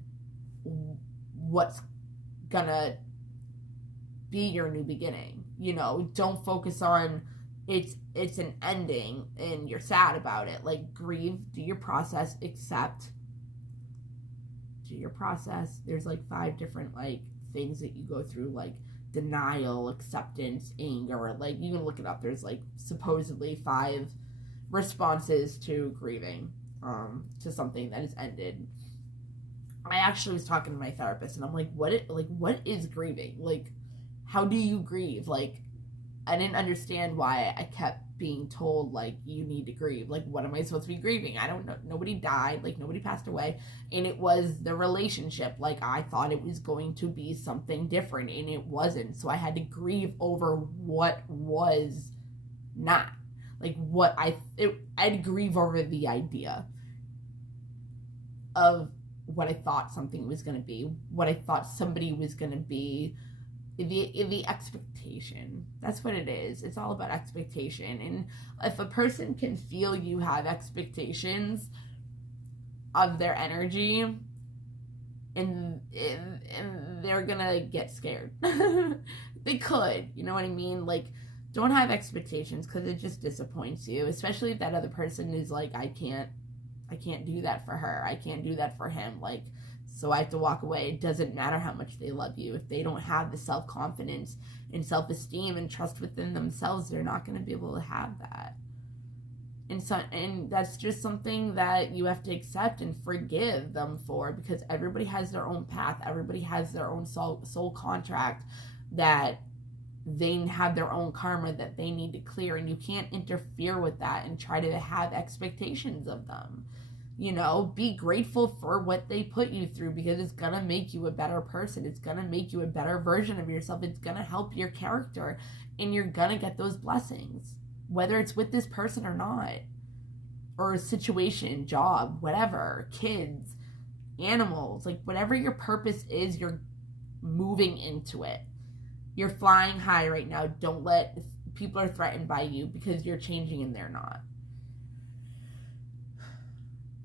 what's gonna be your new beginning. You know, don't focus on it's an ending and you're sad about it. Like, grieve, do your process, accept, do your process. There's like 5 different like things that you go through, like denial, acceptance, anger. Like, you can look it up. There's like supposedly 5 responses to grieving, to something that has ended. I actually was talking to my therapist, and I'm like, what is grieving? Like, how do you grieve? Like, I didn't understand why I kept being told, like, you need to grieve. Like, what am I supposed to be grieving? I don't know. Nobody died. Like, nobody passed away. And it was the relationship. Like, I thought it was going to be something different, and it wasn't. So I had to grieve over what was not. Like, I'd grieve over the idea. of what I thought something was going to be, what I thought somebody was going to be, the expectation. That's what it is. It's all about expectation. And if a person can feel you have expectations of their energy, and they're gonna get scared. They could, you know what I mean? Like, don't have expectations, because it just disappoints you, especially if that other person is like, I can't do that for her, I can't do that for him, like, so I have to walk away. It doesn't matter how much they love you. If they don't have the self-confidence and self-esteem and trust within themselves, they're not going to be able to have that. And that's just something that you have to accept and forgive them for, because everybody has their own path. Everybody has their own soul contract, that they have their own karma that they need to clear, and you can't interfere with that and try to have expectations of them. You know, be grateful for what they put you through, because it's going to make you a better person. It's going to make you a better version of yourself. It's going to help your character, and you're going to get those blessings, whether it's with this person or not, or a situation, job, whatever, kids, animals, like whatever your purpose is, you're moving into it. You're flying high right now. Don't let people are threatened by you because you're changing and they're not.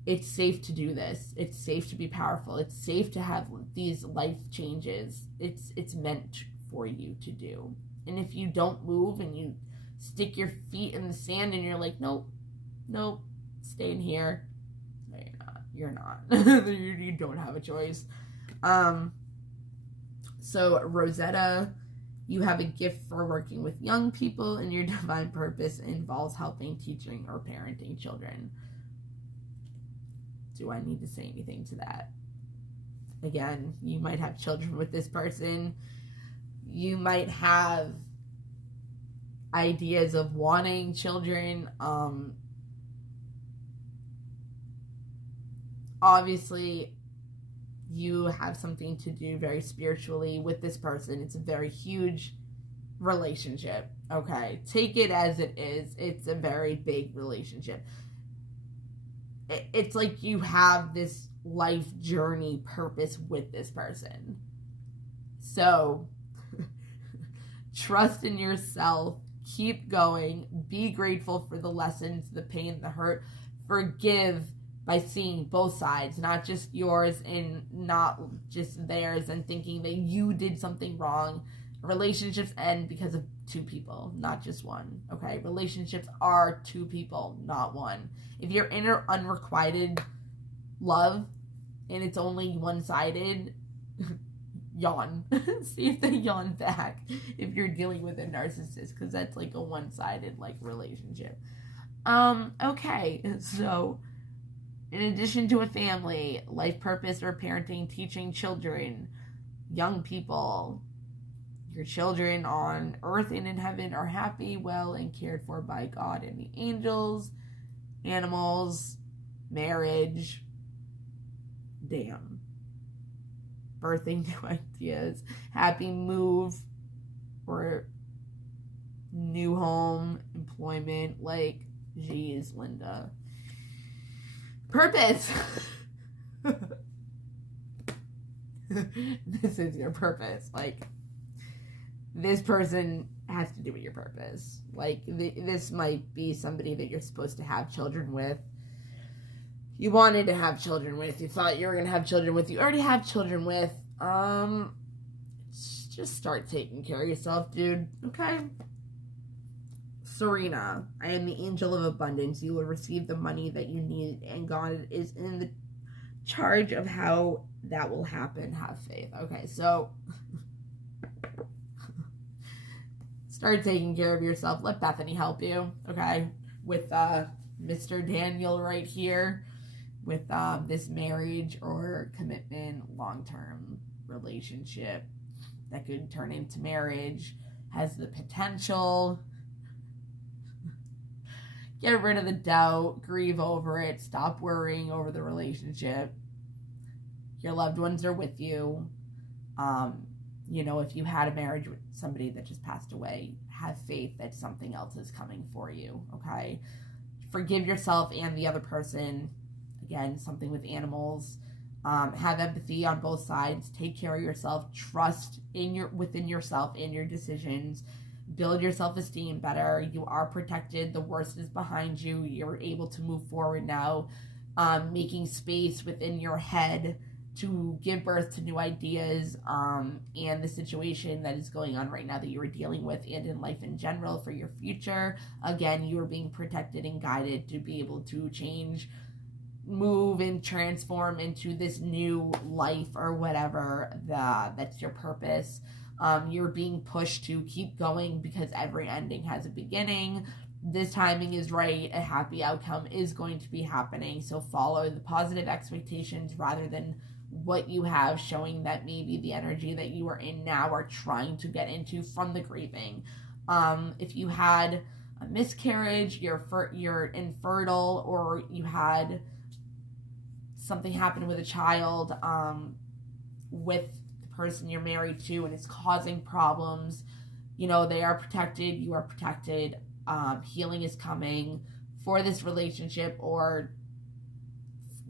It's safe to do this. It's safe to be powerful. It's safe to have these life changes. It's meant for you to do. And if you don't move and you stick your feet in the sand and you're like, nope, stay in here. No, you're not. You don't have a choice. So Rosetta, you have a gift for working with young people, and your divine purpose involves helping, teaching, or parenting children. Do I need to say anything to that? Again, you might have children with this person. You might have ideas of wanting children. Obviously, you have something to do very spiritually with this person. It's a very huge relationship. Okay, take it as it is. It's a very big relationship. It's like you have this life journey purpose with this person. So trust in yourself. Keep going. Be grateful for the lessons, the pain, the hurt. Forgive by seeing both sides, not just yours and not just theirs, and thinking that you did something wrong. Relationships end because of two people, not just one. Okay, relationships are two people, not one. If you're in an unrequited love and it's only one-sided, yawn. See if they yawn back if you're dealing with a narcissist, because that's like a one-sided like relationship. Okay, so in addition to a family, life purpose or parenting, teaching children, young people, your children on earth and in heaven are happy, well, and cared for by God and the angels, animals, marriage, damn, birthing new ideas, happy move or new home, employment, like, geez, Linda. Purpose. This is your purpose. Like, this person has to do with your purpose. Like, this might be somebody that you're supposed to have children with. You wanted to have children with. You thought you were going to have children with. You already have children with. Just start taking care of yourself, dude. Okay? Serena, I am the angel of abundance. You will receive the money that you need, and God is in the charge of how that will happen. Have faith. Okay, so start taking care of yourself. Let Bethany help you, okay? With Mr. Daniel right here, with this marriage or commitment, long-term relationship that could turn into marriage, has the potential. Get rid of the doubt, grieve over it, stop worrying over the relationship. Your loved ones are with you. You know, if you had a marriage with somebody that just passed away, have faith that something else is coming for you, okay? Forgive yourself and the other person. again, something with animals. Have empathy on both sides. Take care of yourself. Trust within yourself and your decisions. Build your self-esteem better. You are protected. The worst is behind you. You're able to move forward now. Making space within your head to give birth to new ideas, and the situation that is going on right now that you are dealing with, and in life in general for your future. Again, you are being protected and guided to be able to change, move, and transform into this new life or whatever that's your purpose. You're being pushed to keep going because every ending has a beginning. This timing is right. A happy outcome is going to be happening. So follow the positive expectations rather than what you have, showing that maybe the energy that you are in now are trying to get into from the grieving. If you had a miscarriage, you're infertile, or you had something happen with a child with the person you're married to and it's causing problems, they are protected, you are protected. Healing is coming for this relationship, or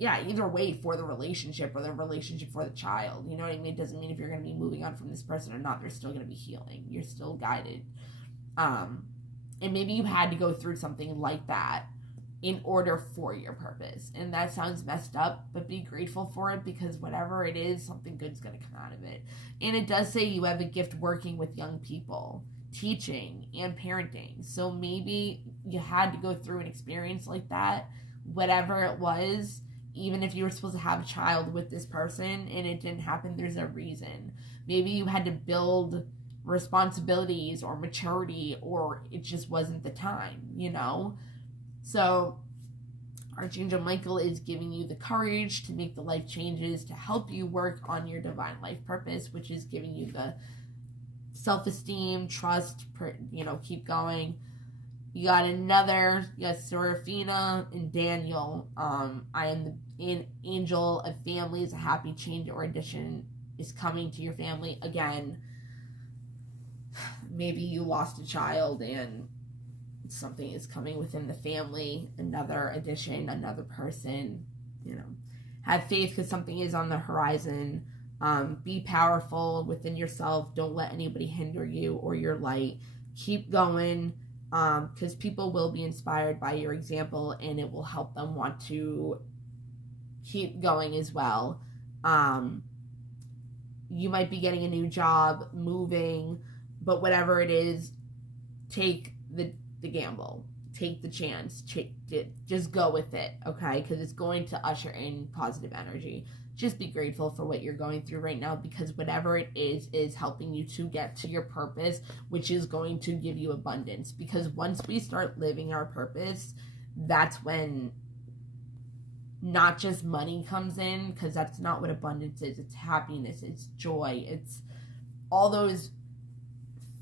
either way, for the relationship or the relationship for the child. You know what I mean? It doesn't mean if you're going to be moving on from this person or not, there's still going to be healing. You're still guided. And maybe you had to go through something like that in order for your purpose. And that sounds messed up, but be grateful for it, because whatever it is, something good's going to come out of it. And it does say you have a gift working with young people, teaching and parenting. So maybe you had to go through an experience like that, whatever it was. Even if you were supposed to have a child with this person and it didn't happen, there's a reason. Maybe you had to build responsibilities or maturity, or it just wasn't the time, So Archangel Michael is giving you the courage to make the life changes to help you work on your divine life purpose, which is giving you the self-esteem, trust, keep going. You got Seraphina and Daniel. I am the angel of families. A happy change or addition is coming to your family. Again, maybe you lost a child and something is coming within the family. Another addition, another person. Have faith because something is on the horizon. Be powerful within yourself. Don't let anybody hinder you or your light. Keep going. Because people will be inspired by your example, and it will help them want to keep going as well. You might be getting a new job, moving, but whatever it is, take the gamble, take the chance, just go with it, okay? Because it's going to usher in positive energy. Just be grateful for what you're going through right now, because whatever it is helping you to get to your purpose, which is going to give you abundance. Because once we start living our purpose, that's when not just money comes in, because that's not what abundance is. It's happiness, it's joy, it's all those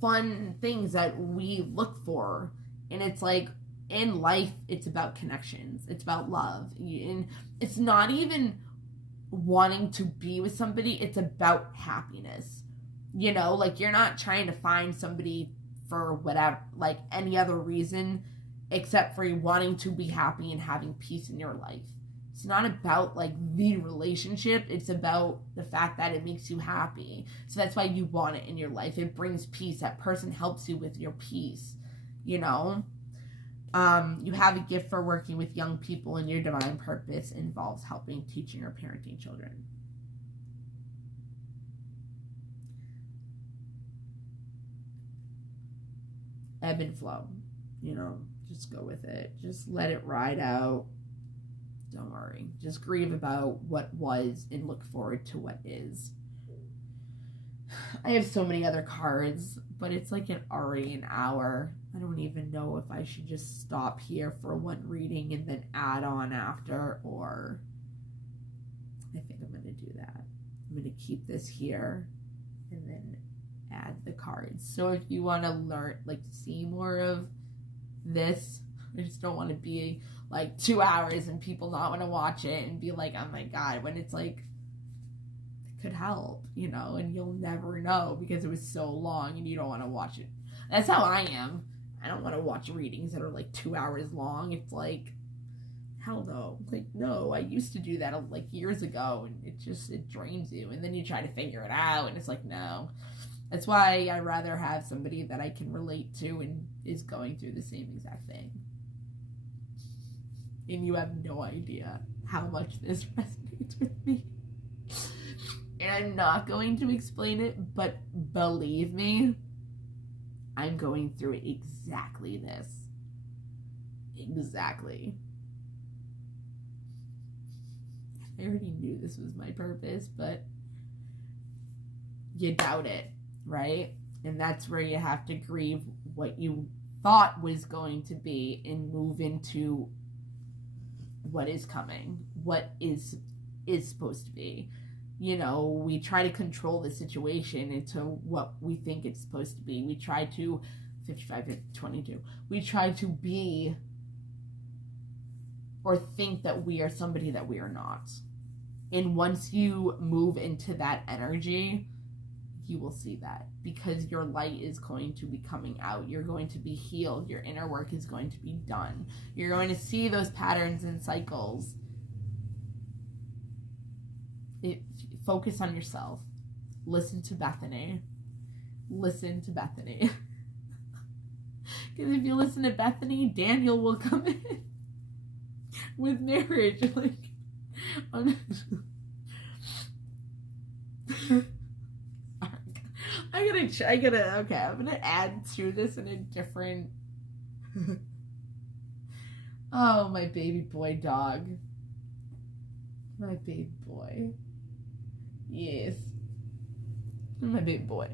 fun things that we look for. And it's like, in life, it's about connections, it's about love, and it's not even wanting to be with somebody, it's about happiness. You're not trying to find somebody for whatever, like any other reason except for you wanting to be happy and having peace in your life. It's not about like the relationship, it's about the fact that it makes you happy. So that's why you want it in your life. It brings peace. That person helps you with your peace. You have a gift for working with young people, and your divine purpose involves helping, teaching, or parenting children. Ebb and flow. Just go with it. Just let it ride out. Don't worry. Just grieve about what was and look forward to what is. I have so many other cards, but it's like already an hour. I don't even know if I should just stop here for one reading and then add on after, or I think I'm going to do that. I'm going to keep this here and then add the cards. So if you want to learn, see more of this, I just don't want to be 2 hours and people not want to watch it and be like, oh my God, when it's it could help, and you'll never know because it was so long and you don't want to watch it. That's how I am. I don't want to watch readings that are 2 hours long. It's hell no. Like, no, I used to do that like years ago, and it drains you. And then you try to figure it out, and it's like, no. That's why I rather have somebody that I can relate to and is going through the same exact thing. And you have no idea how much this resonates with me. And I'm not going to explain it, but believe me, I'm going through exactly this. Exactly. I already knew this was my purpose, but you doubt it, right? And that's where you have to grieve what you thought was going to be and move into what is coming, what is supposed to be. You know, we try to control the situation into what we think it's supposed to be. We try to, 55 to 22, we try to be or think that we are somebody that we are not. And once you move into that energy, you will see that, because your light is going to be coming out. You're going to be healed. Your inner work is going to be done. You're going to see those patterns and cycles. Focus on yourself. Listen to Bethany. Listen to Bethany. Because if you listen to Bethany, Daniel will come in with marriage. Like, okay, I'm gonna add to this in a different. Oh, my baby boy dog. My baby boy. Yes. My baby boy.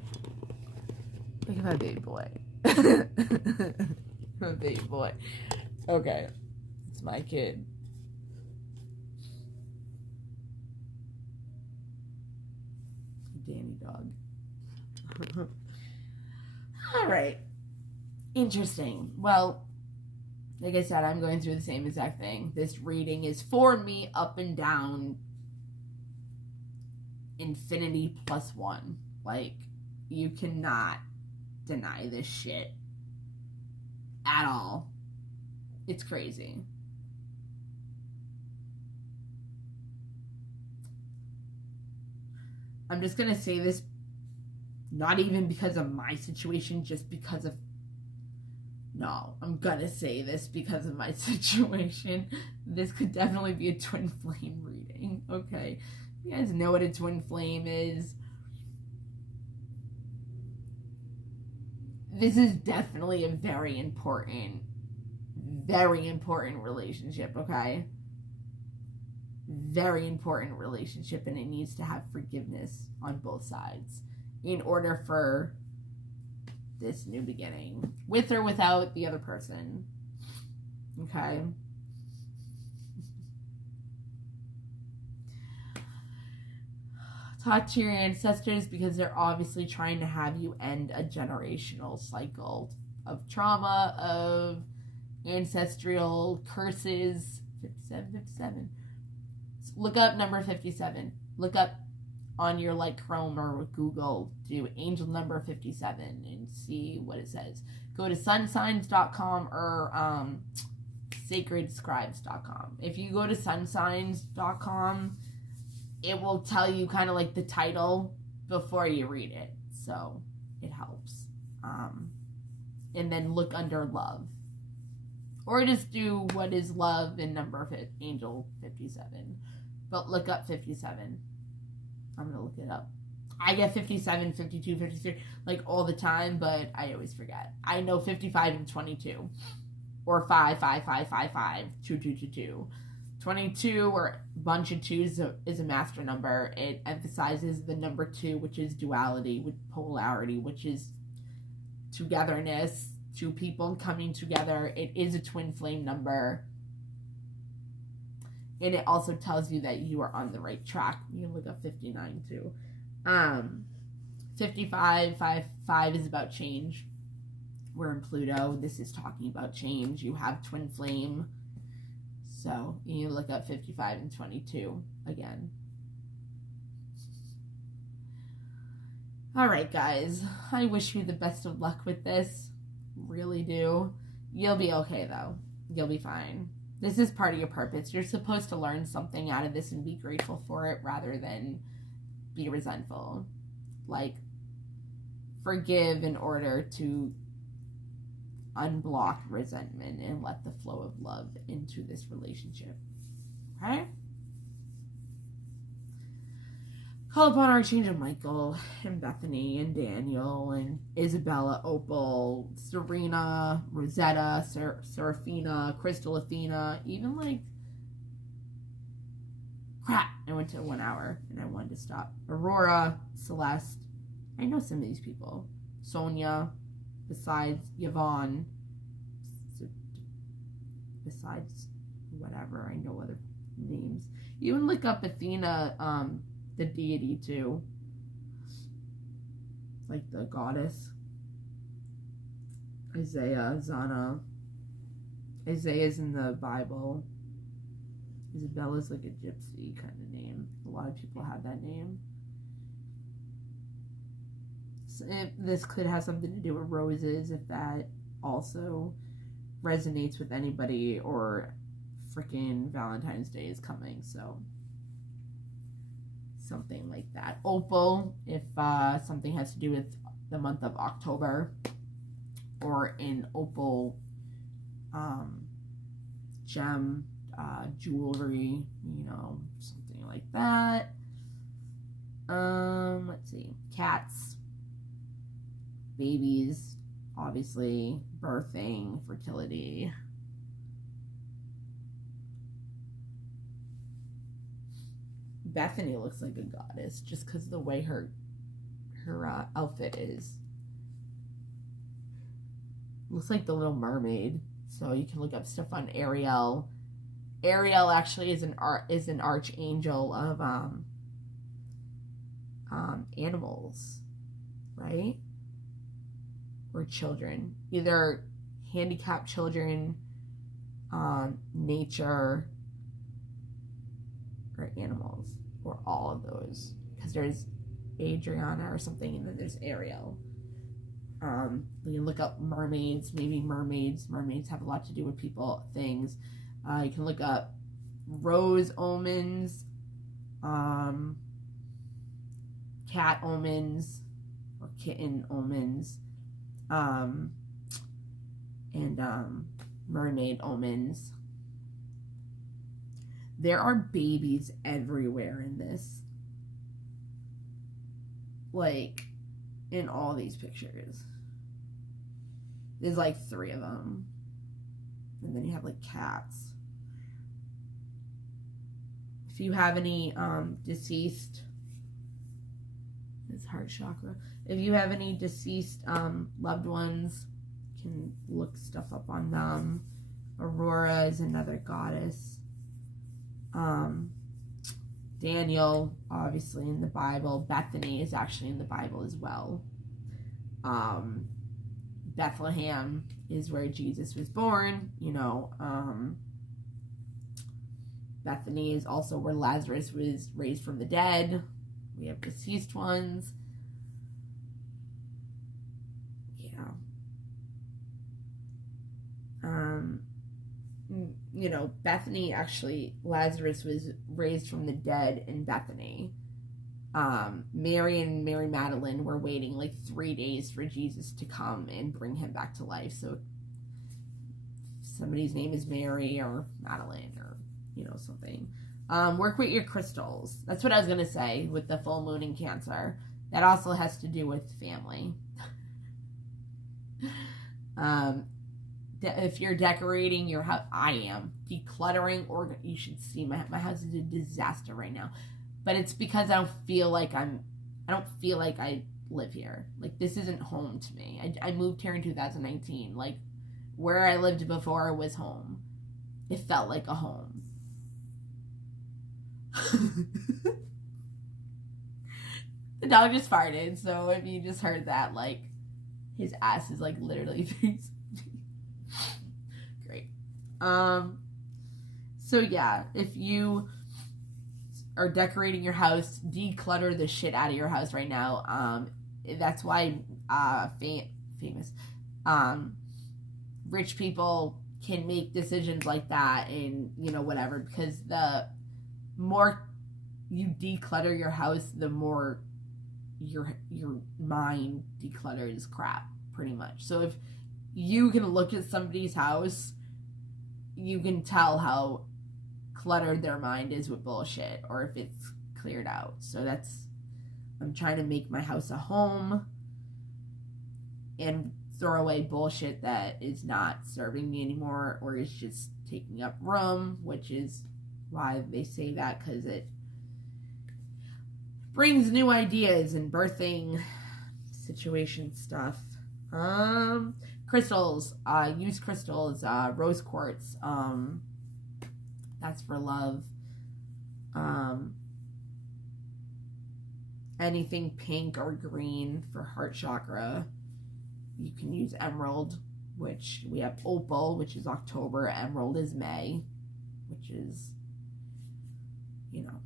Look at my baby boy. My baby boy. Okay. It's my kid. Danny dog. Alright. Interesting. Well, like I said, I'm going through the same exact thing. This reading is for me up and down infinity plus one. Like, you cannot deny this shit at all. It's crazy. I'm just gonna say this, not even because of my situation, just because of, no, I'm gonna say this because of my situation. This could definitely be a twin flame reading, okay? You guys know what a twin flame is. This is definitely a very important relationship, okay? Very important relationship, and it needs to have forgiveness on both sides in order for this new beginning, with or without the other person, okay? Talk to your ancestors, because they're obviously trying to have you end a generational cycle of trauma, of ancestral curses. 57. Look up number 57. Look up on your like Chrome or Google, do angel number 57 and see what it says. Go to sunsigns.com or sacredscribes.com. If you go to sunsigns.com, it will tell you kind of like the title before you read it, so it helps. And then look under love, or just do what is love in angel 57, but look up 57. I'm gonna look it up. I get 57, 52, 53 like all the time, but I always forget. I know 55 and 22, or 5, 5, 5, 5, 5, 2, 2, 2, 2. 22, or a bunch of twos, is a master number. It emphasizes the number 2, which is duality, with polarity, which is togetherness, two people coming together. It is a twin flame number. And it also tells you that you are on the right track. You can look up 59 too. 55, 5 is about change. We're in Pluto. This is talking about change. You have twin flame. So you look up 55 and 22 again. All right, guys. I wish you the best of luck with this. Really do. You'll be okay, though. You'll be fine. This is part of your purpose. You're supposed to learn something out of this and be grateful for it rather than be resentful. Like, forgive in order to unblock resentment and let the flow of love into this relationship. Okay? Call upon Archangel Michael and Bethany and Daniel and Isabella, Opal, Serena, Rosetta, Serafina, Crystal Athena, even like, crap, I went to 1 hour and I wanted to stop. Aurora, Celeste, I know some of these people. Sonia, besides Yvonne, besides whatever, I know other names. You can look up Athena, the deity too, like the goddess. Isaiah, Zana. Isaiah's in the Bible. Isabella's like a gypsy kind of name. A lot of people have that name. So this could have something to do with roses, if that also resonates with anybody, or freaking Valentine's Day is coming, so something like that. Opal, if something has to do with the month of October, or in opal gem jewelry, you know, something like that. Let's see, cats, babies, obviously, birthing, fertility. Bethany looks like a goddess just because of the way her outfit is. Looks like the Little Mermaid. So you can look up stuff on Ariel. Ariel actually is an archangel of animals, right? Or children, either handicapped children, nature, or animals, or all of those, because there's Adriana or something, and then there's Ariel. You can look up mermaids, maybe mermaids have a lot to do with people, things. You can look up rose omens, cat omens, or kitten omens, and mermaid omens. There are babies everywhere in this. Like, in all these pictures. There's like 3 of them. And then you have like cats. If you have any deceased, it's heart chakra. If you have any deceased loved ones, you can look stuff up on them. Aurora is another goddess. Daniel, obviously in the Bible. Bethany is actually in the Bible as well. Bethlehem is where Jesus was born, you know. Bethany is also where Lazarus was raised from the dead. We have deceased ones. Yeah. You know, Bethany, actually, Lazarus was raised from the dead in Bethany. Mary and Mary Magdalene were waiting like 3 days for Jesus to come and bring him back to life. So somebody's name is Mary or Magdalene, or, you know, something. Work with your crystals. That's what I was going to say with the full moon in Cancer. That also has to do with family. If you're decorating your house, I am decluttering, or you should see my house is a disaster right now, but it's because I don't feel like I live here. Like, this isn't home to me. I moved here in 2019. Like, where I lived before was home. It felt like a home. The dog just farted, so if you just heard that, like, his ass is like literally facing. Great. So yeah, if you are decorating your house, declutter the shit out of your house right now. That's why famous rich people can make decisions like that and, you know, whatever, because the more you declutter your house, the more your mind declutters crap, pretty much. So if you can look at somebody's house, you can tell how cluttered their mind is with bullshit, or if it's cleared out. So I'm trying to make my house a home and throw away bullshit that is not serving me anymore, or is just taking up room, which is why they say that, because it brings new ideas and birthing situation stuff. Crystals. Use crystals. Rose quartz. That's for love. Anything pink or green for heart chakra. You can use emerald, which we have opal, which is October. Emerald is May, which is, you know.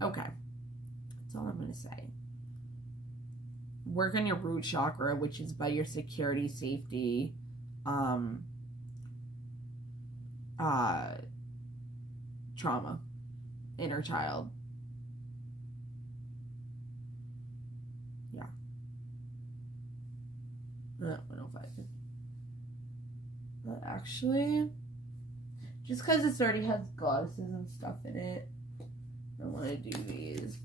Okay. That's all I'm going to say. Work on your root chakra, which is about your security, safety, trauma, inner child. Yeah. 105. But actually, just because this already has goddesses and stuff in it, I want to do these.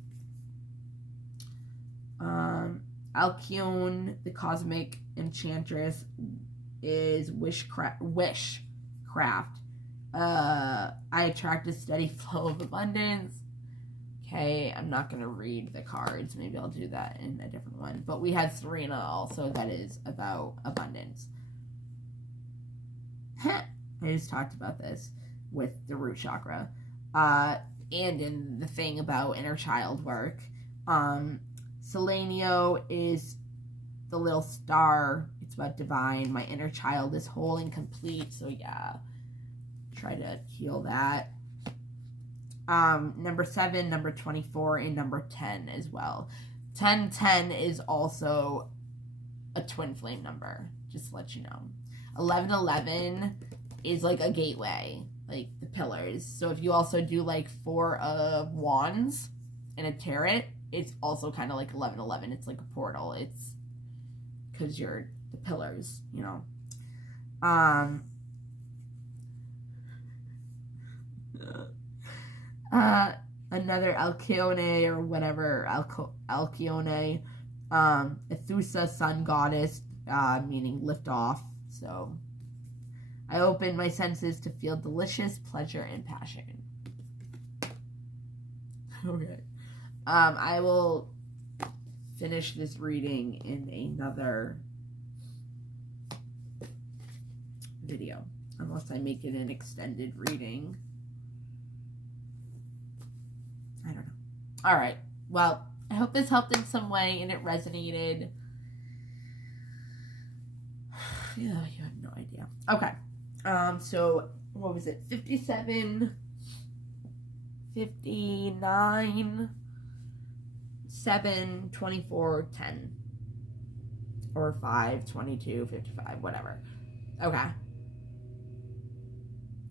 Alcyone, the cosmic enchantress, is wishcraft. I attract a steady flow of abundance. Okay, I'm not going to read the cards. Maybe I'll do that in a different one. But we had Serena also, that is about abundance. I just talked about this with the root chakra. And in the thing about inner child work. Selenio is the little star. It's about divine. My inner child is whole and complete. So yeah, try to heal that. Number 7, number 24, and number 10 as well. 1010 is also a twin flame number, just to let you know. 1111 is like a gateway, like the pillars. So if you also do like 4 of wands and a tarot, it's also kind of like 1111. It's like a portal. It's because you're the pillars, you know. Another Alcyone or whatever, Alcyone, Ethusa, sun goddess, meaning lift off. So I open my senses to feel delicious pleasure and passion. Okay. I will finish this reading in another video, unless I make it an extended reading. I don't know. All right. Well, I hope this helped in some way and it resonated. Yeah, you have no idea. Okay. So what was it? 57, 59, 7, 24, 10. Or 5, 22, 55, whatever. Okay.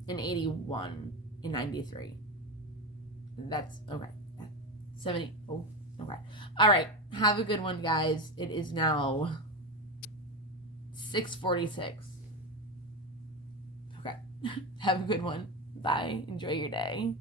And 81 and 93. That's okay. 70. Oh, okay. All right. Have a good one, guys. It is now 6:46. Okay. Have a good one. Bye. Enjoy your day.